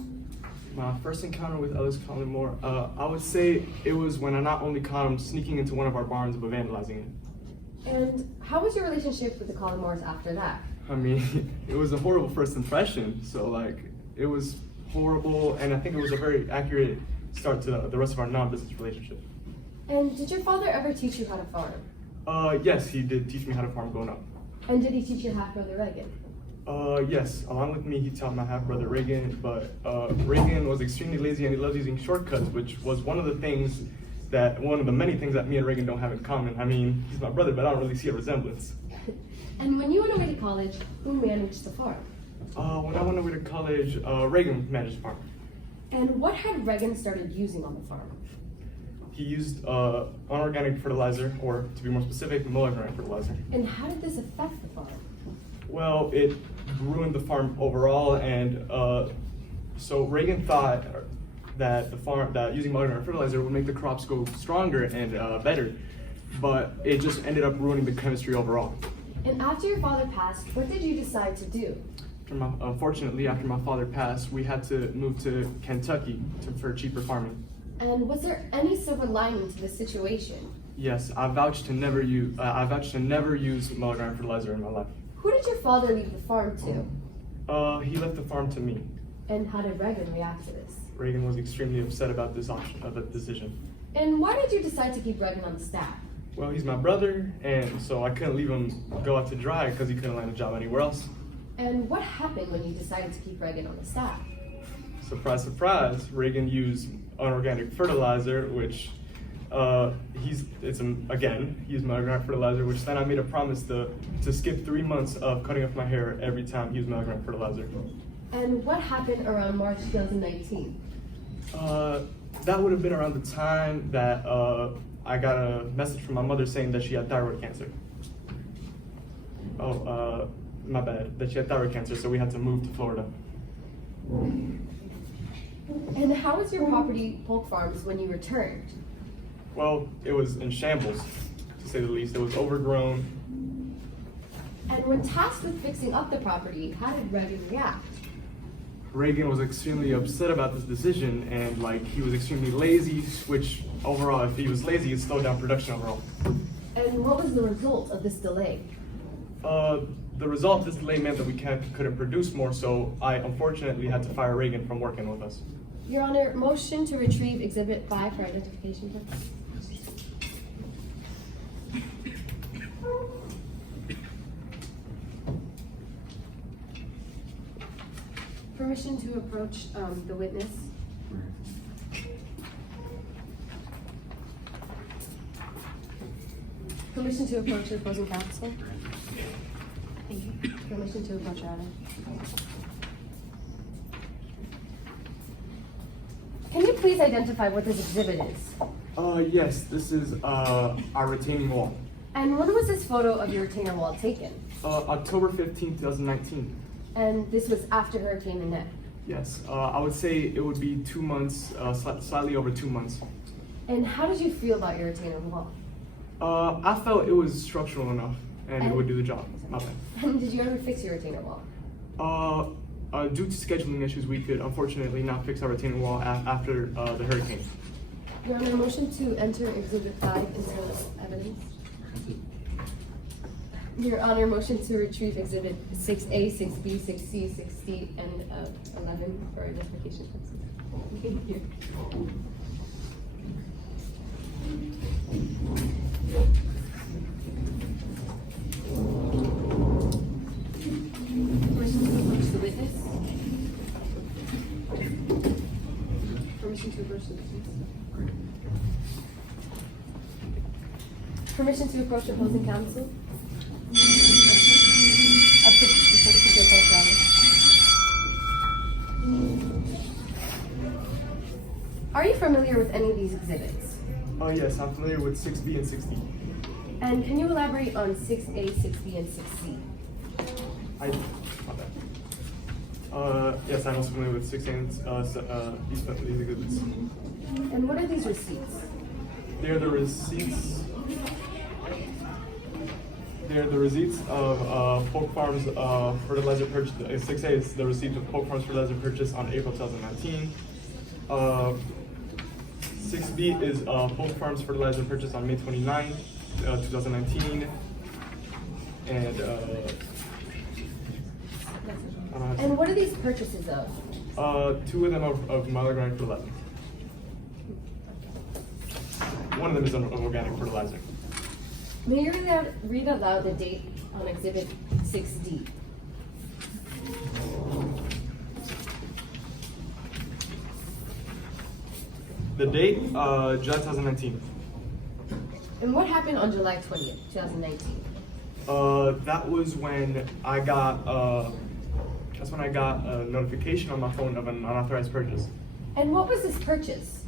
My first encounter with Ellis Collymore, I would say it was when I not only caught him sneaking into one of our barns but vandalizing it. And how was your relationship with the Collymores after that? I mean, it was a horrible first impression, so like, it was horrible, and I think it was a very accurate start to the rest of our non-business relationship. And did your father ever teach you how to farm? Yes, he did teach me how to farm growing up. And did he teach your half-brother Reagan? Yes, along with me, he taught my half-brother Reagan, but Reagan was extremely lazy and he loves using shortcuts, which was one of the many things that me and Reagan don't have in common. I mean, he's my brother, but I don't really see a resemblance. And when you went away to college, who managed the farm? When I went away to college, Reagan managed the farm. And what had Reagan started using on the farm? He used unorganic fertilizer, or to be more specific, mocktrial fertilizer. And how did this affect the farm? Well, it ruined the farm overall, and so Reagan thought that using mocktrial fertilizer would make the crops go stronger and better, but it just ended up ruining the chemistry overall. And after your father passed, what did you decide to do? Unfortunately, after my father passed, we had to move to Kentucky for cheaper farming. And was there any silver lining to this situation? Yes, I vouched to never use mocktrial fertilizer in my life. Who did your father leave the farm to? He left the farm to me. And how did Reagan react to this? Reagan was extremely upset about this decision. And why did you decide to keep Reagan on the staff? Well, he's my brother, and so I couldn't leave him go out to dry because he couldn't land a job anywhere else. And what happened when you decided to keep Reagan on the staff? Surprise, surprise, Reagan used unorganic fertilizer, which he used mocktrial fertilizer, which then I made a promise to skip 3 months of cutting off my hair every time he used mocktrial fertilizer. And what happened around March 2019? That would have been around the time that I got a message from my mother saying that she had thyroid cancer. My bad, that she had thyroid cancer, so we had to move to Florida. And how was your property, Polk Farms, when you returned? Well, it was in shambles, to say the least. It was overgrown. And when tasked with fixing up the property, how did Reagan react? Reagan was extremely upset about this decision, and he was extremely lazy, which overall, if he was lazy, it slowed down production overall. And what was the result of this delay? The result of this delay meant that we couldn't produce more, so I unfortunately had to fire Reagan from working with us. Your Honor, motion to retrieve Exhibit 5 for identification purposes. Permission to approach the witness. Permission to approach the opposing counsel. Thank you. Permission to approach, Your Honor. Can you please identify what this exhibit is? Yes, this is our retaining wall. And when was this photo of your retainer wall taken? October 15, 2019. And this was after Hurricane Annette? Yes, I would say it would be 2 months, slightly over 2 months. And how did you feel about your retainer wall? I felt it was structural enough and it would do the job. My bad. And did you ever fix your retainer wall? Due to scheduling issues, we could unfortunately not fix our retaining wall after the hurricane. Your Honor, motion to enter Exhibit 5 into evidence. Your Honor, motion to retrieve Exhibit 6A, 6B, 6C, 6D, and 11 for identification purposes. Thank you. Permission to approach the witness. Permission to approach the witness. Permission to approach opposing counsel. Permission to approach, Are you familiar with any of these exhibits? Yes, I'm familiar with 6B and 6D. And can you elaborate on 6A, 6B, and 6C? Yes, I'm also familiar with 6A and these exhibits. And what are these receipts? They're the receipts. They're the receipts of Polk Farms fertilizer purchase. 6A is the receipt of Polk Farms fertilizer purchase on April 2019. 6B is Polk Farms Fertilizer purchase on May 29, 2019. And And what are these purchases of? 2 of them are of organic fertilizer. One of them is of organic fertilizer. May you read out loud the date on Exhibit 6D? The date, July 2019. And what happened on July 20th, 2019? That was when I got a notification on my phone of an unauthorized purchase. And what was this purchase?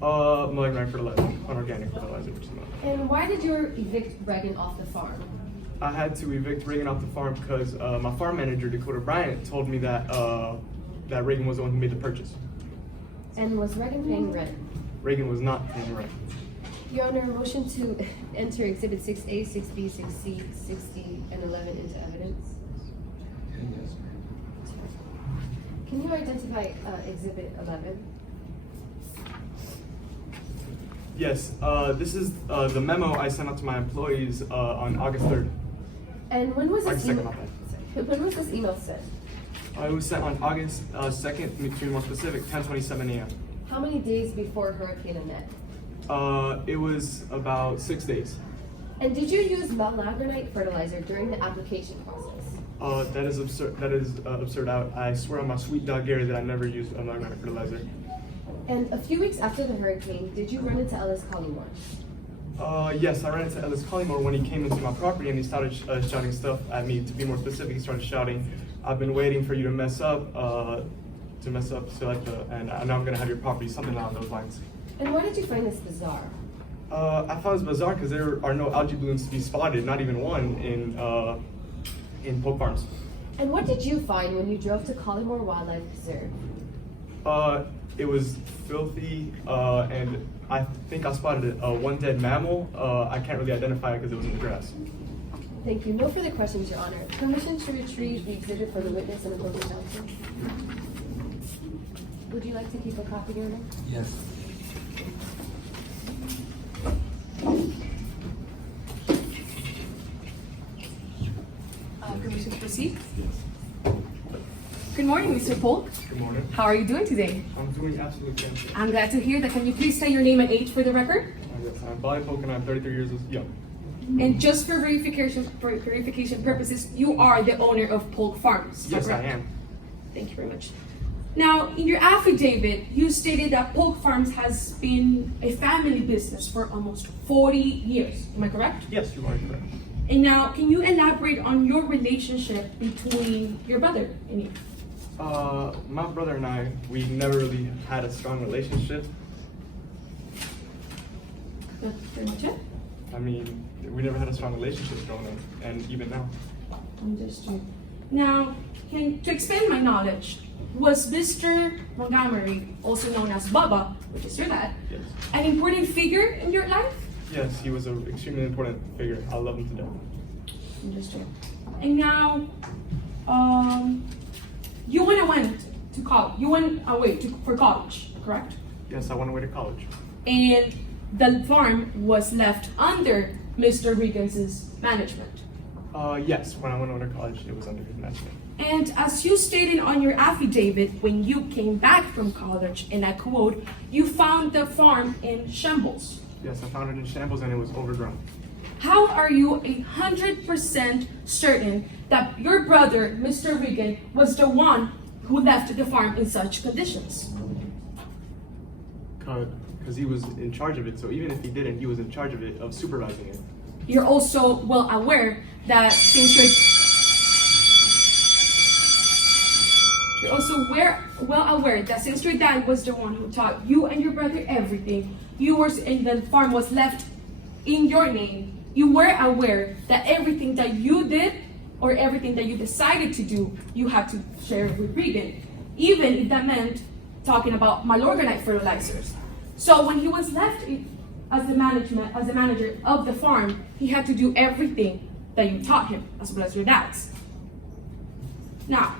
Molecular fertilizer, unorganic fertilizer, which is not. And why did you evict Reagan off the farm? I had to evict Reagan off the farm because my farm manager, Dakota Bryant, told me that that Reagan was the one who made the purchase. And was Reagan paying rent? Reagan was not paying rent. Your Honor, motion to enter Exhibit 6A, 6B, 6C, 6D, and 11 into evidence. Can you identify Exhibit 11? Yes, this is the memo I sent out to my employees on August 3rd. And when was this August 2nd, email? my bad. When was this email sent? It was sent on August 2nd, to be more specific, 10:27 a.m. How many days before Hurricane Annette? It was about 6 days. And did you use malagranite fertilizer during the application process? That is absurd. That is absurd. I swear on my sweet dog Gary that I never used malagranite fertilizer. And a few weeks after the hurricane, did you run into Ellis Collymore? Yes, I ran into Ellis Collymore when he came into my property and he started shouting stuff at me. To be more specific, he started shouting, "I've been waiting for you to mess up, and now I'm gonna have your property," something along those lines. And why did you find this bizarre? I found this bizarre because there are no algae blooms to be spotted, not even one in Polk Farms. And what did you find when you drove to Collymore Wildlife Preserve? It was filthy, and I think I spotted one dead mammal. I can't really identify it because it was in the grass. Thank you. No further questions, Your Honor. Permission to retrieve the exhibit for the witness and opposing counsel. Would you like to keep a copy, Your Honor? Yes. Permission to proceed? Good morning, Mr. Polk. Good morning. How are you doing today? I'm doing absolutely fantastic. I'm glad to hear that. Can you please state your name and age for the record? Yes, I'm Bobby Polk and I'm 33 years young. And just for verification purposes, you are the owner of Polk Farms. Yes, I correct? am. Thank you very much. Now, in your affidavit, you stated that Polk Farms has been a family business for almost 40 years. Am I correct? Yes, you are correct. And now, can you elaborate on your relationship between your brother and you? My brother and I, we never really had a strong relationship. That's pretty much it. I mean, we never had a strong relationship growing up, and even now. Understood. Now, to expand my knowledge, was Mr. Montgomery, also known as Bubba, which is your dad, Yes. an important figure in your life? Yes, he was an extremely important figure. I love him to death. Understood. And now, you went to college. You went away for college, correct? Yes, I went away to college. And the farm was left under Mr. Reagan's management. Yes, when I went away to college, it was under his management. And as you stated on your affidavit, when you came back from college, and I quote, you found the farm in shambles. Yes, I found it in shambles and it was overgrown. How are you 100% certain that your brother, Mr. Reagan, was the one who left the farm in such conditions? Because he was in charge of it, so even if he didn't, he was in charge of it, of supervising it. You're also well aware that since your dad was the one who taught you and your brother everything, and the farm was left in your name, you were aware that everything that you did or everything that you decided to do, you had to share with Reagan, even if that meant talking about malorganite fertilizers. So when he was left as the manager of the farm, he had to do everything that you taught him, as well as your dad's. Now,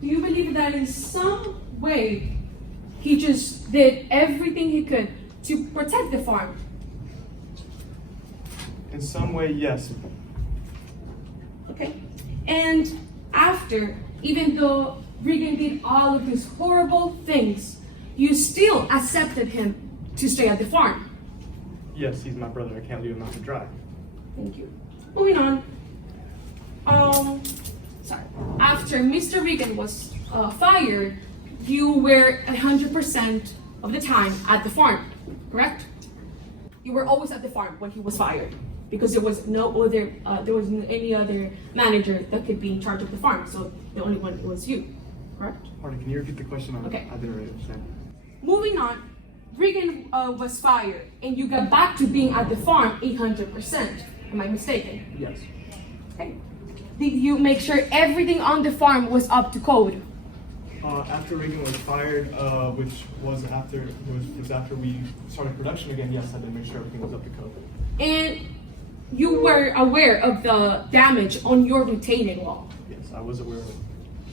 do you believe that in some way he just did everything he could to protect the farm. In some way, yes. Okay. And after, even though Reagan did all of these horrible things, you still accepted him to stay at the farm. Yes, he's my brother. I can't leave him out to dry. Thank you. Moving on. Sorry. After Mr. Reagan was fired, you were 100% of the time at the farm, correct? You were always at the farm when he was fired, because there was there wasn't any other manager that could be in charge of the farm, so the only one was you, correct? Pardon, can you repeat the question? Okay. I didn't really understand. Moving on, Reagan was fired, and you got back to being at the farm 100%. Am I mistaken? Yes. Okay. Did you make sure everything on the farm was up to code? After Reagan was fired, which was after we started production again, yes, I did make sure everything was up to code. And you were aware of the damage on your retaining wall. Yes, I was aware of it.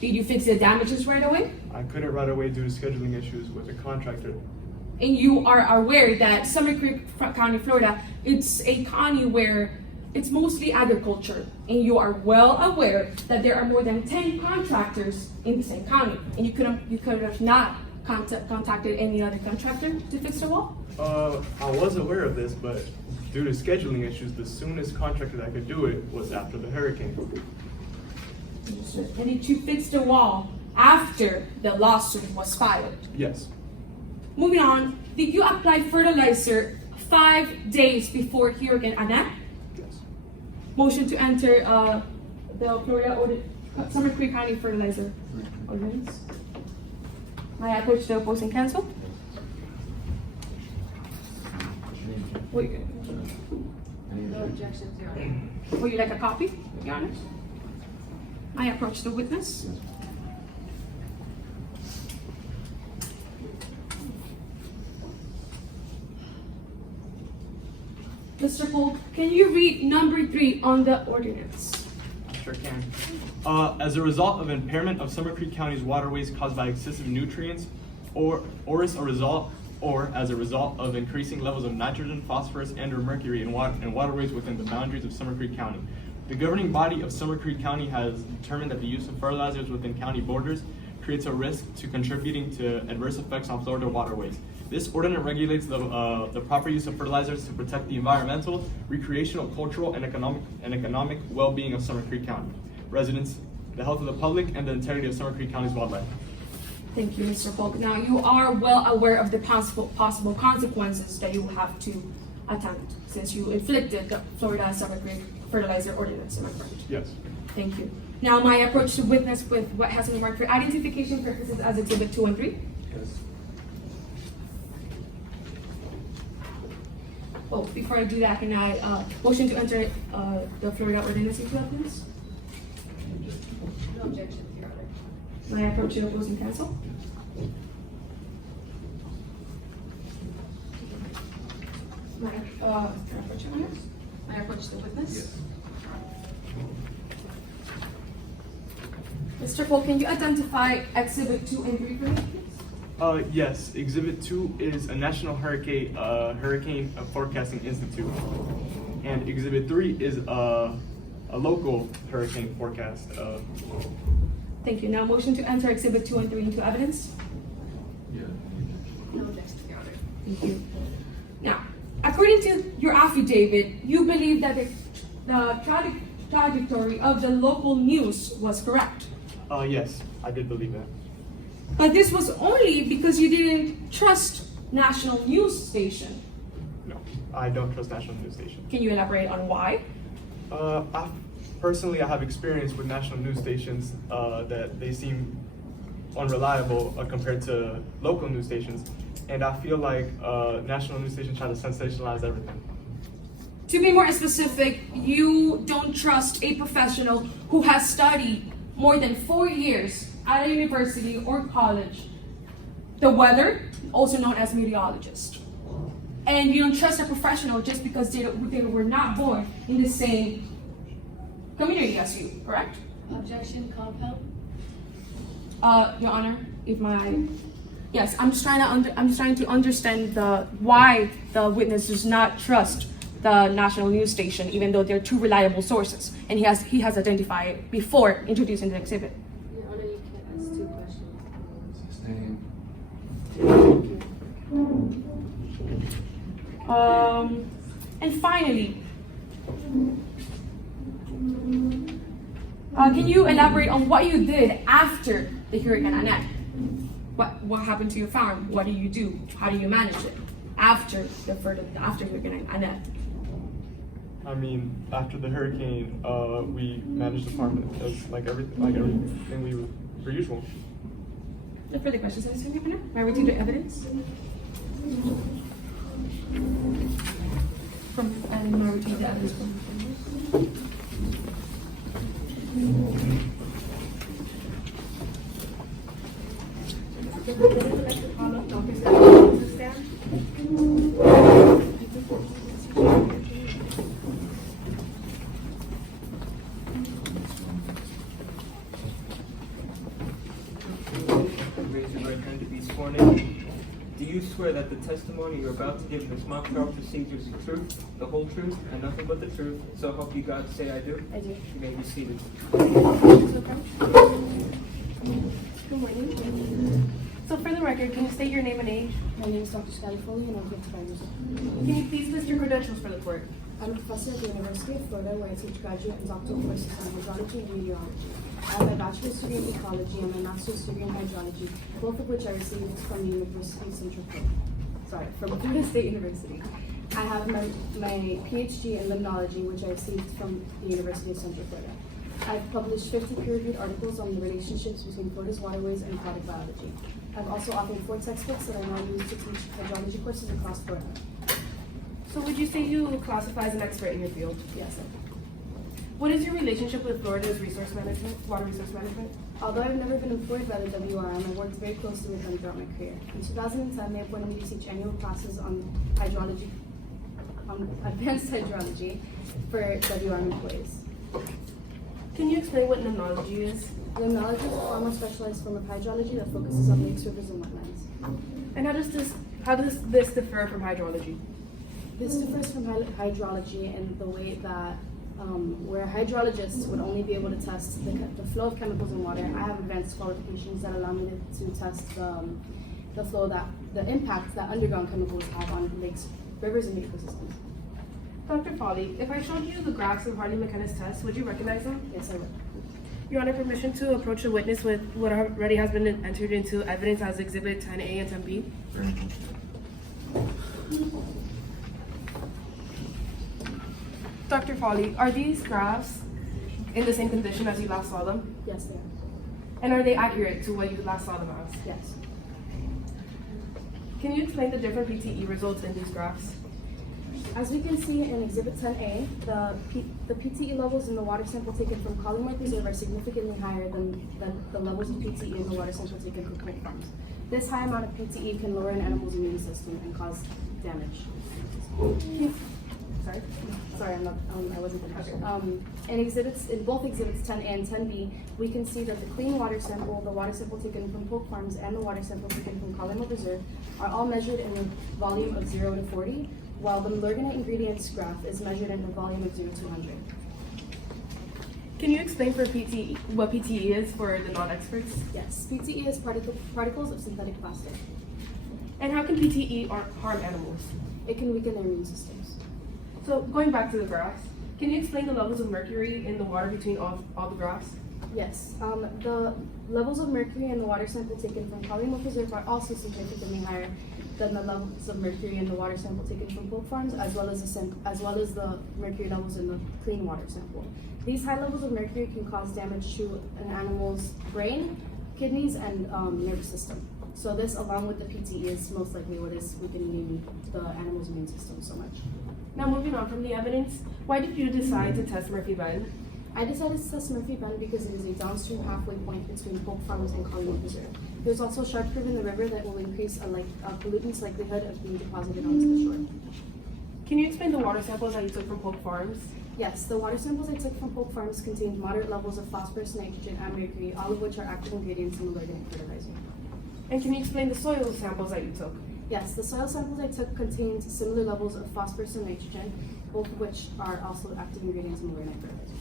Did you fix the damages right away? I couldn't right away due to scheduling issues with the contractor. And you are aware that Summer Creek County, Florida, it's a county where it's mostly agriculture, and you are well aware that there are more than 10 contractors in the same county, and you could have not contacted any other contractor to fix the wall? I was aware of this, but due to scheduling issues, the soonest contractor that could do it was after the hurricane. And did you fix the wall after the lawsuit was filed? Yes. Moving on, did you apply fertilizer 5 days before Hurricane Annette? Yes. Motion to enter the Florida Summer Creek County Fertilizer Ordinance. May I approach the opposing counsel? Wait. No objections, Your Honor. Would you like a copy, Your Honor? May I approach the witness? Mr. Polk, can you read number 3 on the ordinance? I sure can. As a result of impairment of Summer Creek County's waterways caused by excessive nutrients, or as a result of increasing levels of nitrogen, phosphorus, and/or mercury in waterways within the boundaries of Summer Creek County. The governing body of Summer Creek County has determined that the use of fertilizers within county borders creates a risk to contributing to adverse effects on Florida waterways. This ordinance regulates the proper use of fertilizers to protect the environmental, recreational, cultural, and economic well-being of Summer Creek County residents, the health of the public, and the integrity of Summer Creek County's wildlife. Thank you, Mr. Polk. Now, you are well aware of the possible consequences that you will have to attempt since you inflicted the Florida Summer Creek Fertilizer Ordinance, am I correct? Yes. Thank you. Now, my approach to witness with what has been marked for identification purposes as Exhibit 2 and 3. Yes. Oh, before I do that, can I motion to enter the Florida Ordinance into evidence? No objections, Your Honor. May I approach the opposing counsel? May I approach your Honor? May I approach the witness? Yes. Mr. Polk, can you identify Exhibit 2 and 3 for me, please? Yes. Exhibit 2 is a National Hurricane Forecasting Institute, and Exhibit 3 is a local hurricane forecast. Thank you. Now, motion to enter Exhibit 2 and 3 into evidence. No objections, Your Honor. Thank you. Now, according to your affidavit, you believe that the trajectory of the local news was correct. Yes, I did believe that. But this was only because you didn't trust national news station. No, I don't trust national news stations. Can you elaborate on why? Personally, I have experience with national news stations that they seem unreliable compared to local news stations, and I feel like national news stations try to sensationalize everything. To be more specific, you don't trust a professional who has studied more than 4 years at a university or college the weather, also known as meteorologist. And you don't trust a professional just because they were not born in the same community as you, correct? Objection, compel. Your Honor, if my Yes, I'm just trying to understand why the witness does not trust the national news station, even though they're two reliable sources, and he has identified before introducing the exhibit. Your Honor, you can't ask two questions. And finally, can you elaborate on what you did after the Hurricane Annette? What happened to your farm? What do you do? How do you manage it after Hurricane Annette? I mean, after the hurricane, we managed the farm as like everything we per usual. No further questions, Mr. Governor? May I read you the evidence? And may I read you the evidence from Dr. Skylar to stand. Raise your right hand to be sworn in. Do you swear that the testimony you're about to give in this mock trial procedure is the truth, the whole truth, and nothing but the truth? So help you God, say I do? I do. You may be seated. Good morning. So for the record, can you state your name and age? My name is Dr. Skylar Foley, and I'm 55 years old. Can you please list your credentials for the court? I'm a professor at the University of Florida, where I teach graduate and doctoral courses in hydrology and meteorology. I have my bachelor's degree in ecology and my master's degree in hydrology, both of which I received from the University of Central Florida. From Florida State University. I have my PhD in limnology, which I received from the University of Central Florida. I've published 50 peer-reviewed articles on the relationships between Florida's waterways and aquatic biology. I've also authored 4 textbooks that I now use to teach hydrology courses across Florida. So would you say you classify as an expert in your field? Yes, sir. What is your relationship with Florida's water resource management? Although I've never been employed by the WRM, I worked very closely with them throughout my career. In 2010, they appointed me to teach annual classes on advanced hydrology for WRM employees. Can you explain what limnology is? Limnology is a far more specialized form of hydrology that focuses on lakes, rivers, and wetlands. And how does this differ from hydrology? This differs from hydrology in the way that where hydrologists would only be able to test the flow of chemicals in water, I have advanced qualifications that allow me to test the flow the impact that underground chemicals have on lakes, rivers, and ecosystems. Dr. Foley, if I showed you the graphs of Hardy McKenna's test, would you recognize them? Yes, I would. Your Honor, permission to approach the witness with what already has been entered into evidence as Exhibit 10A and 10B. Dr. Foley, are these graphs in the same condition as you last saw them? Yes, they are. And are they accurate to what you last saw them as? Yes. Can you explain the different PTE results in these graphs? As we can see in Exhibit 10A, the PTE levels in the water sample taken from Collymore Preserve are significantly higher than the levels of PTE in the water sample taken from Polk farms. This high amount of PTE can lower an animal's immune system and cause damage. Sorry, I wasn't finished. In both exhibits 10A and 10B, we can see that the clean water sample, the water sample taken from Polk farms, and the water sample taken from Collymore Preserve are all measured in a volume of 0 to 40, while the Lurganite ingredients graph is measured in a volume of 0 to 100. Can you explain for PTE what PTE is for the non-experts? Yes, PTE is particles of synthetic plastic. And how can PTE harm animals? It can weaken their immune systems. So going back to the graphs, can you explain the levels of mercury in the water between all the graphs? Yes, the levels of mercury in the water sample taken from Collymore Preserve are also significantly higher than the levels of mercury in the water sample taken from Polk farms, as well as the mercury levels in the clean water sample. These high levels of mercury can cause damage to an animal's brain, kidneys, and nervous system. So this, along with the PTE, is most likely what is weakening the animal's immune system so much. Now moving on from the evidence, why did you decide to test Murphy Bend? I decided to test Murphy Bend because it is a downstream halfway point between Polk farms and Collymore Preserve. There's also shark proof in the river that will increase a pollutant's likelihood of being deposited onto the shore. Can you explain the water samples that you took from Polk farms? Yes, the water samples I took from Polk farms contained moderate levels of phosphorus, nitrogen, and mercury, all of which are active ingredients in the Reagan fertilizer. And can you explain the soil samples that you took? Yes, the soil samples I took contained similar levels of phosphorus and nitrogen, both of which are also active ingredients in malurganite fertilizer.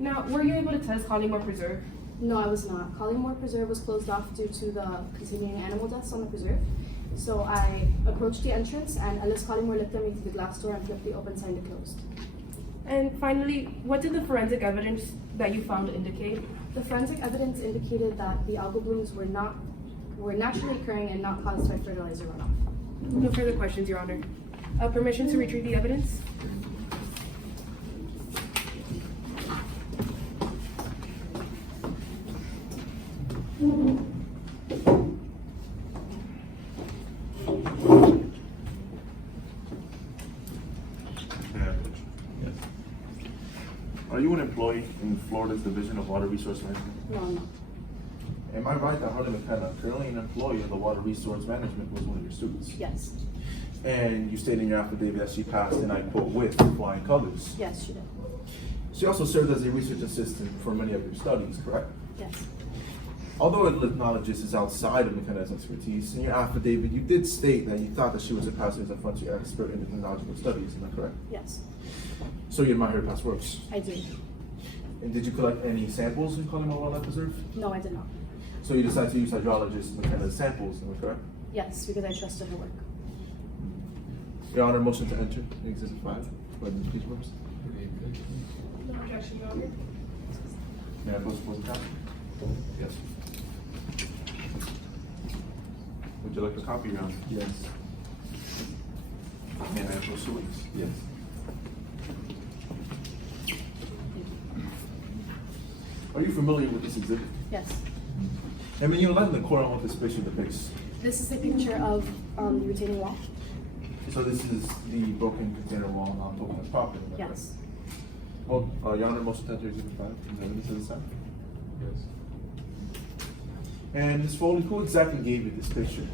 Now, were you able to test Collymore Preserve? No, I was not. Collymore Preserve was closed off due to the continuing animal deaths on the preserve. So I approached the entrance, and Alice Collymore looked at me through the glass door and flipped the open sign to closed. And finally, what did the forensic evidence that you found indicate? The forensic evidence indicated that the algal blooms were naturally occurring and not caused by fertilizer runoff. No further questions, Your Honor. Permission to retrieve the evidence? Are you an employee in Florida's Division of Water Resource Management? No, I'm not. Am I right that Harley McKenna, currently an employee of the Water Resource Management, was one of your students? Yes. And you stated in your affidavit that she passed, and I quote, with flying colors. Yes, she did. She also served as a research assistant for many of your studies, correct? Yes. Although it acknowledges is outside of McKenna's expertise, in your affidavit you did state that you thought that she was a passive and frontier expert in technological studies, am I correct? Yes. So you admire her past works? I do. And did you collect any samples in Collymore Wildlife Preserve? No, I did not. So you decided to use hydrologist McKenna's samples, am I correct? Yes, because I trusted her work. Your Honor, motion to enter Exhibit 5 by the speech works. No objection, Your Honor. May I post the copy? Yes. Would you like a copy, Your Honor? Yes. May I post the weeks? Yes. Are you familiar with this exhibit? Yes. And when you enlighten the court on what this picture depicts. This is a picture of the retaining wall. So this is the broken container wall on Polk's property, am I correct? Yes. Well, Your Honor, motion to enter Exhibit 5. Is there evidence to the side? Yes. And Ms. Foley, who exactly gave you this picture?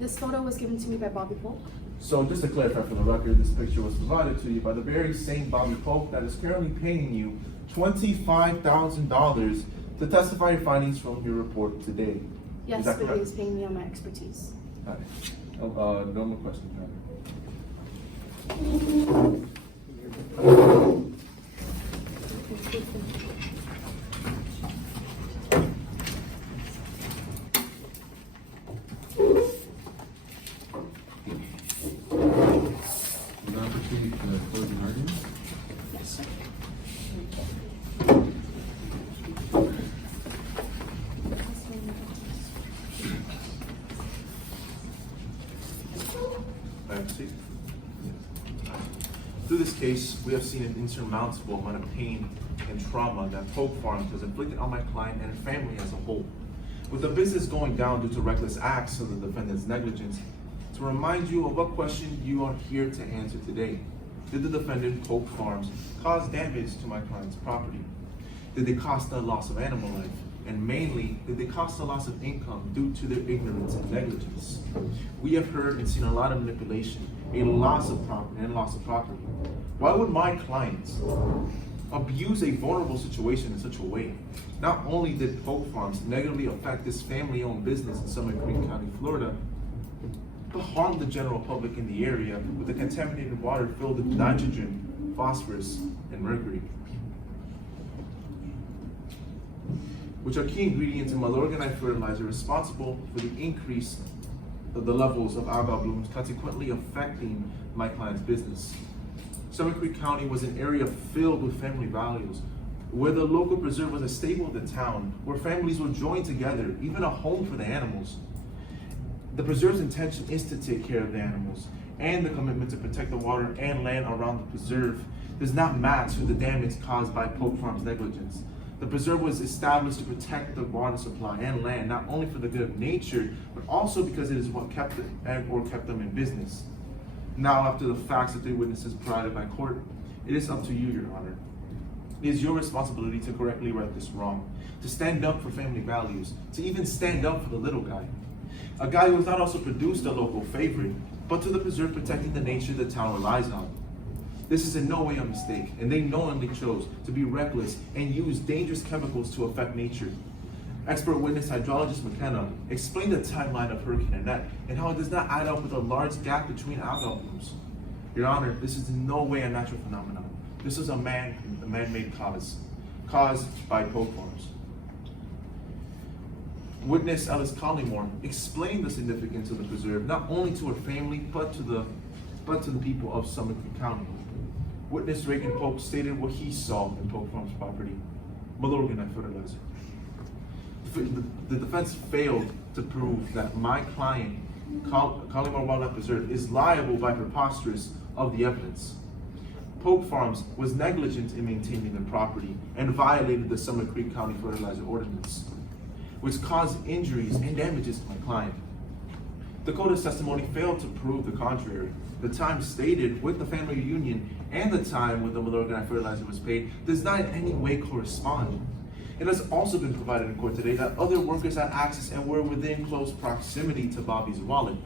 This photo was given to me by Bobby Polk. So just to clarify for the record, this picture was provided to you by the very same Bobby Polk that is currently paying you $25,000 to testify your findings from your report today. Yes, Is that but correct? he was paying me on my expertise. Got it. No more questions, Your Honor. An opportunity for the closing argument? Yes, sir. Through this case, we have seen an insurmountable amount of pain and trauma that Polk Farms has inflicted on my client and her family as a whole. With the business going down due to reckless acts of the defendant's negligence, to remind you of what question you are here to answer today. Did the defendant, Polk Farms, cause damage to my client's property? Did they cost the loss of animal life? And mainly, did they cost the loss of income due to their ignorance and negligence? We have heard and seen a lot of manipulation, a loss of property. Why would my clients abuse a vulnerable situation in such a way? Not only did Polk Farms negatively affect this family-owned business in Summit Creek County, Florida, but harm the general public in the area with the contaminated water filled with nitrogen, phosphorus, and mercury, which are key ingredients in malurganite fertilizer responsible for the increase of the levels of algal blooms, consequently affecting my client's business. Summit Creek County was an area filled with family values, where the local preserve was a staple of the town, where families were joined together, even a home for the animals. The preserve's intention is to take care of the animals, and the commitment to protect the water and land around the preserve does not match with the damage caused by Polk Farms' negligence. The preserve was established to protect the water supply and land, not only for the good of nature, but also because it is what kept them in business. Now, after the facts that the witnesses provided by court, it is up to you, Your Honor. It is your responsibility to correctly right this wrong, to stand up for family values, to even stand up for the little guy. A guy who has not also produced a local favorite, but to the preserve protecting the nature the town relies on. This is in no way a mistake, and they knowingly chose to be reckless and use dangerous chemicals to affect nature. Expert witness hydrologist McKenna explained the timeline of Hurricane Annette and how it does not add up with a large gap between algal blooms. Your Honor, this is in no way a natural phenomenon. This is a man-made cause, caused by Polk farms. Witness Ellis Collymore explained the significance of the preserve not only to her family but to the people of Summit County. Witness Reagan Polk stated what he saw in Polk Farms property: malorganite fertilizer. The defense failed to prove that my client, Collymore Wildlife Preserve, is liable by preposterous of the evidence. Polk Farms was negligent in maintaining their property and violated the Summit Creek County Fertilizer Ordinance, which caused injuries and damages to my client. Dakota's testimony failed to prove the contrary. The time stated with the family reunion and the time when the malorganite fertilizer was paid does not in any way correspond. It has also been provided in court today that other workers had access and were within close proximity to Bobby's wallet.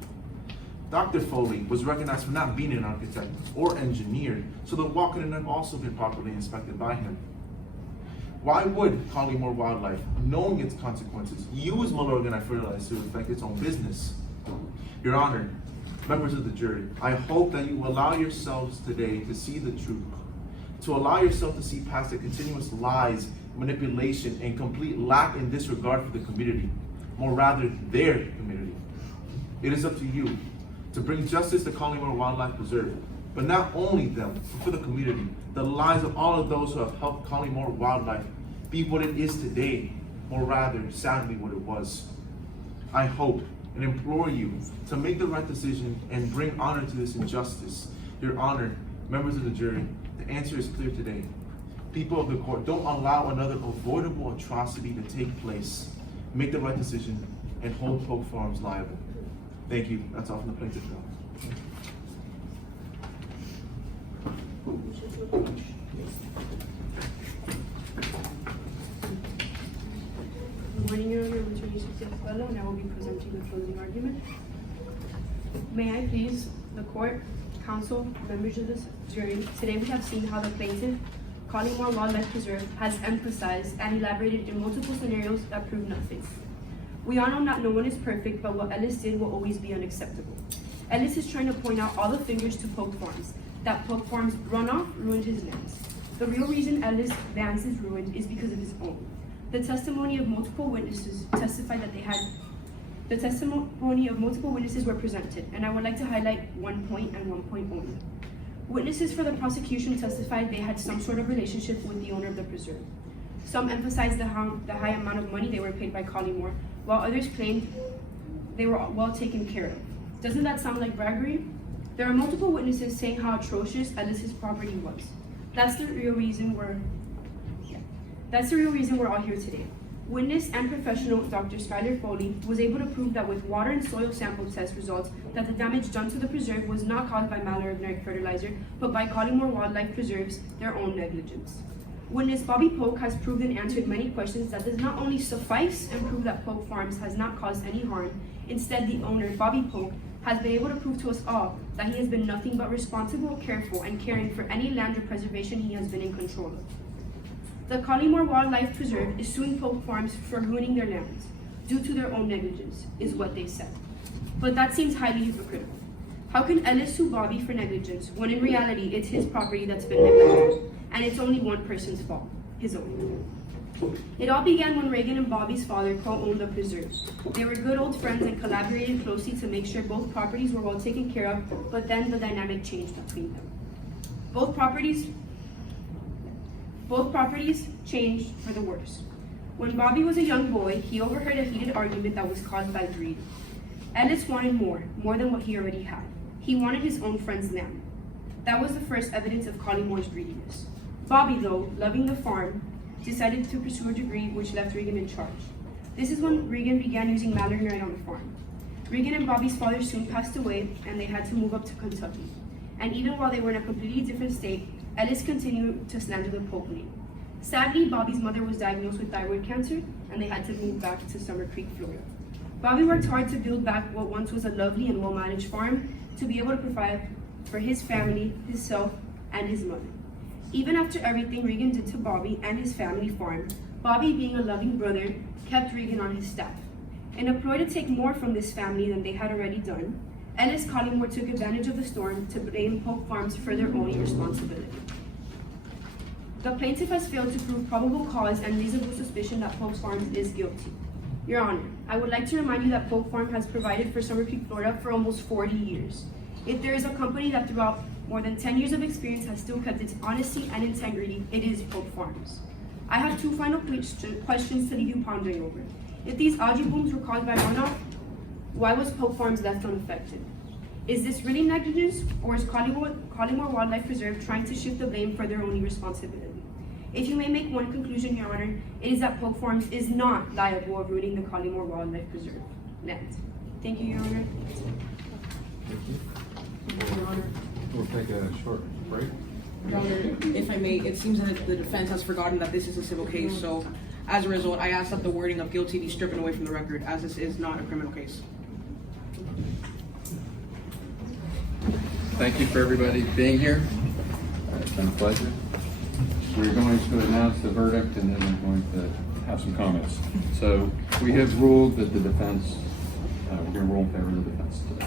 Dr. Foley was recognized for not being an architect or engineer, so the wall couldn't have also been properly inspected by him. Why would Collymore Wildlife, knowing its consequences, use malorganite fertilizer to affect its own business? Your Honor, members of the jury, I hope that you allow yourselves today to see the truth, to allow yourself to see past the continuous lies, manipulation, and complete lack and disregard for the community, more rather their community. It is up to you to bring justice to Collymore Wildlife Preserve, but not only them, but for the community, the lives of all of those who have helped Collymore Wildlife be what it is today, or rather, sadly, what it was. I hope and implore you to make the right decision and bring honor to this injustice. Your Honor, members of the jury, the answer is clear today. People of the court, don't allow another avoidable atrocity to take place. Make the right decision and hold Polk Farms liable. Thank you. That's all from the plaintiff. Good morning, Your Honor. I'm Attorney Sofia Fellow, and I will be presenting the closing argument. May I please, the court, counsel, members of this jury, today we have seen how the plaintiff, Collymore Wildlife Preserve, has emphasized and elaborated in multiple scenarios that prove nothing. We all know that no one is perfect, but what Ellis did will always be unacceptable. Ellis is trying to point out all the fingers to Polk Farms, that Polk Farms runoff ruined his lands. The real reason Ellis' lands is ruined is because of his own. The testimony of multiple witnesses testified that the testimony of multiple witnesses were presented, and I would like to highlight one point and one point only. Witnesses for the prosecution testified they had some sort of relationship with the owner of the preserve. Some emphasized the high amount of money they were paid by Collymore, while others claimed they were well taken care of. Doesn't that sound like braggery? There are multiple witnesses saying how atrocious Ellis' property was. That's the real reason we're all here today. Witness and professional Dr. Skylar Foley was able to prove that with water and soil sample test results that the damage done to the preserve was not caused by malorganite fertilizer, but by Collymore Wildlife Preserve's their own negligence. Witness Bobby Polk has proved and answered many questions that does not only suffice and prove that Polk Farms has not caused any harm, instead the owner, Bobby Polk, has been able to prove to us all that he has been nothing but responsible, careful, and caring for any land or preservation he has been in control of. The Collymore Wildlife Preserve is suing Polk Farms for ruining their lands due to their own negligence, is what they said. But that seems highly hypocritical. How can Ellis sue Bobby for negligence when in reality it's his property that's been neglected, and it's only one person's fault, his own? It all began when Reagan and Bobby's father co-owned the preserve. They were good old friends and collaborated closely to make sure both properties were well taken care of, but then the dynamic changed between them. Both properties changed for the worse. When Bobby was a young boy, he overheard a heated argument that was caused by greed. Ellis wanted more than what he already had. He wanted his own friend's land. That was the first evidence of Collymore's greediness. Bobby, though, loving the farm, decided to pursue a degree which left Reagan in charge. This is when Reagan began using malorganite on the farm. Reagan and Bobby's father soon passed away, and they had to move up to Kentucky. And even while they were in a completely different state, Ellis continued to slander the Polk name. Sadly, Bobby's mother was diagnosed with thyroid cancer, and they had to move back to Summer Creek, Florida. Bobby worked hard to build back what once was a lovely and well-managed farm to be able to provide for his family, himself, and his mother. Even after everything Reagan did to Bobby and his family farm, Bobby, being a loving brother, kept Reagan on his staff. In a ploy to take more from this family than they had already done, Ellis Collymore took advantage of the storm to blame Polk Farms for their own irresponsibility. The plaintiff has failed to prove probable cause and reasonable suspicion that Polk Farms is guilty. Your Honor, I would like to remind you that Polk Farm has provided for Summer Peak, Florida for almost 40 years. If there is a company that throughout more than 10 years of experience has still kept its honesty and integrity, it is Polk Farms. I have two final questions to leave you pondering over. If these algae blooms were caused by runoff, why was Polk Farms left unaffected? Is this really negligence, or is Collymore Wildlife Preserve trying to shift the blame for their own irresponsibility? If you may make one conclusion, Your Honor, it is that Polk Farms is not liable of ruining the Collymore Wildlife Preserve land. Thank you, Your Honor. Your Honor. We'll take a short break. Your Honor, if I may, it seems that the defense has forgotten that this is a civil case, so as a result, I ask that the wording of guilty be stricken away from the record, as this is not a criminal case. Thank you for everybody being here. It's been a pleasure. We're going to announce the verdict and then we're going to have some comments. So we have ruled that the defense, we're going to rule in favor of the defense today.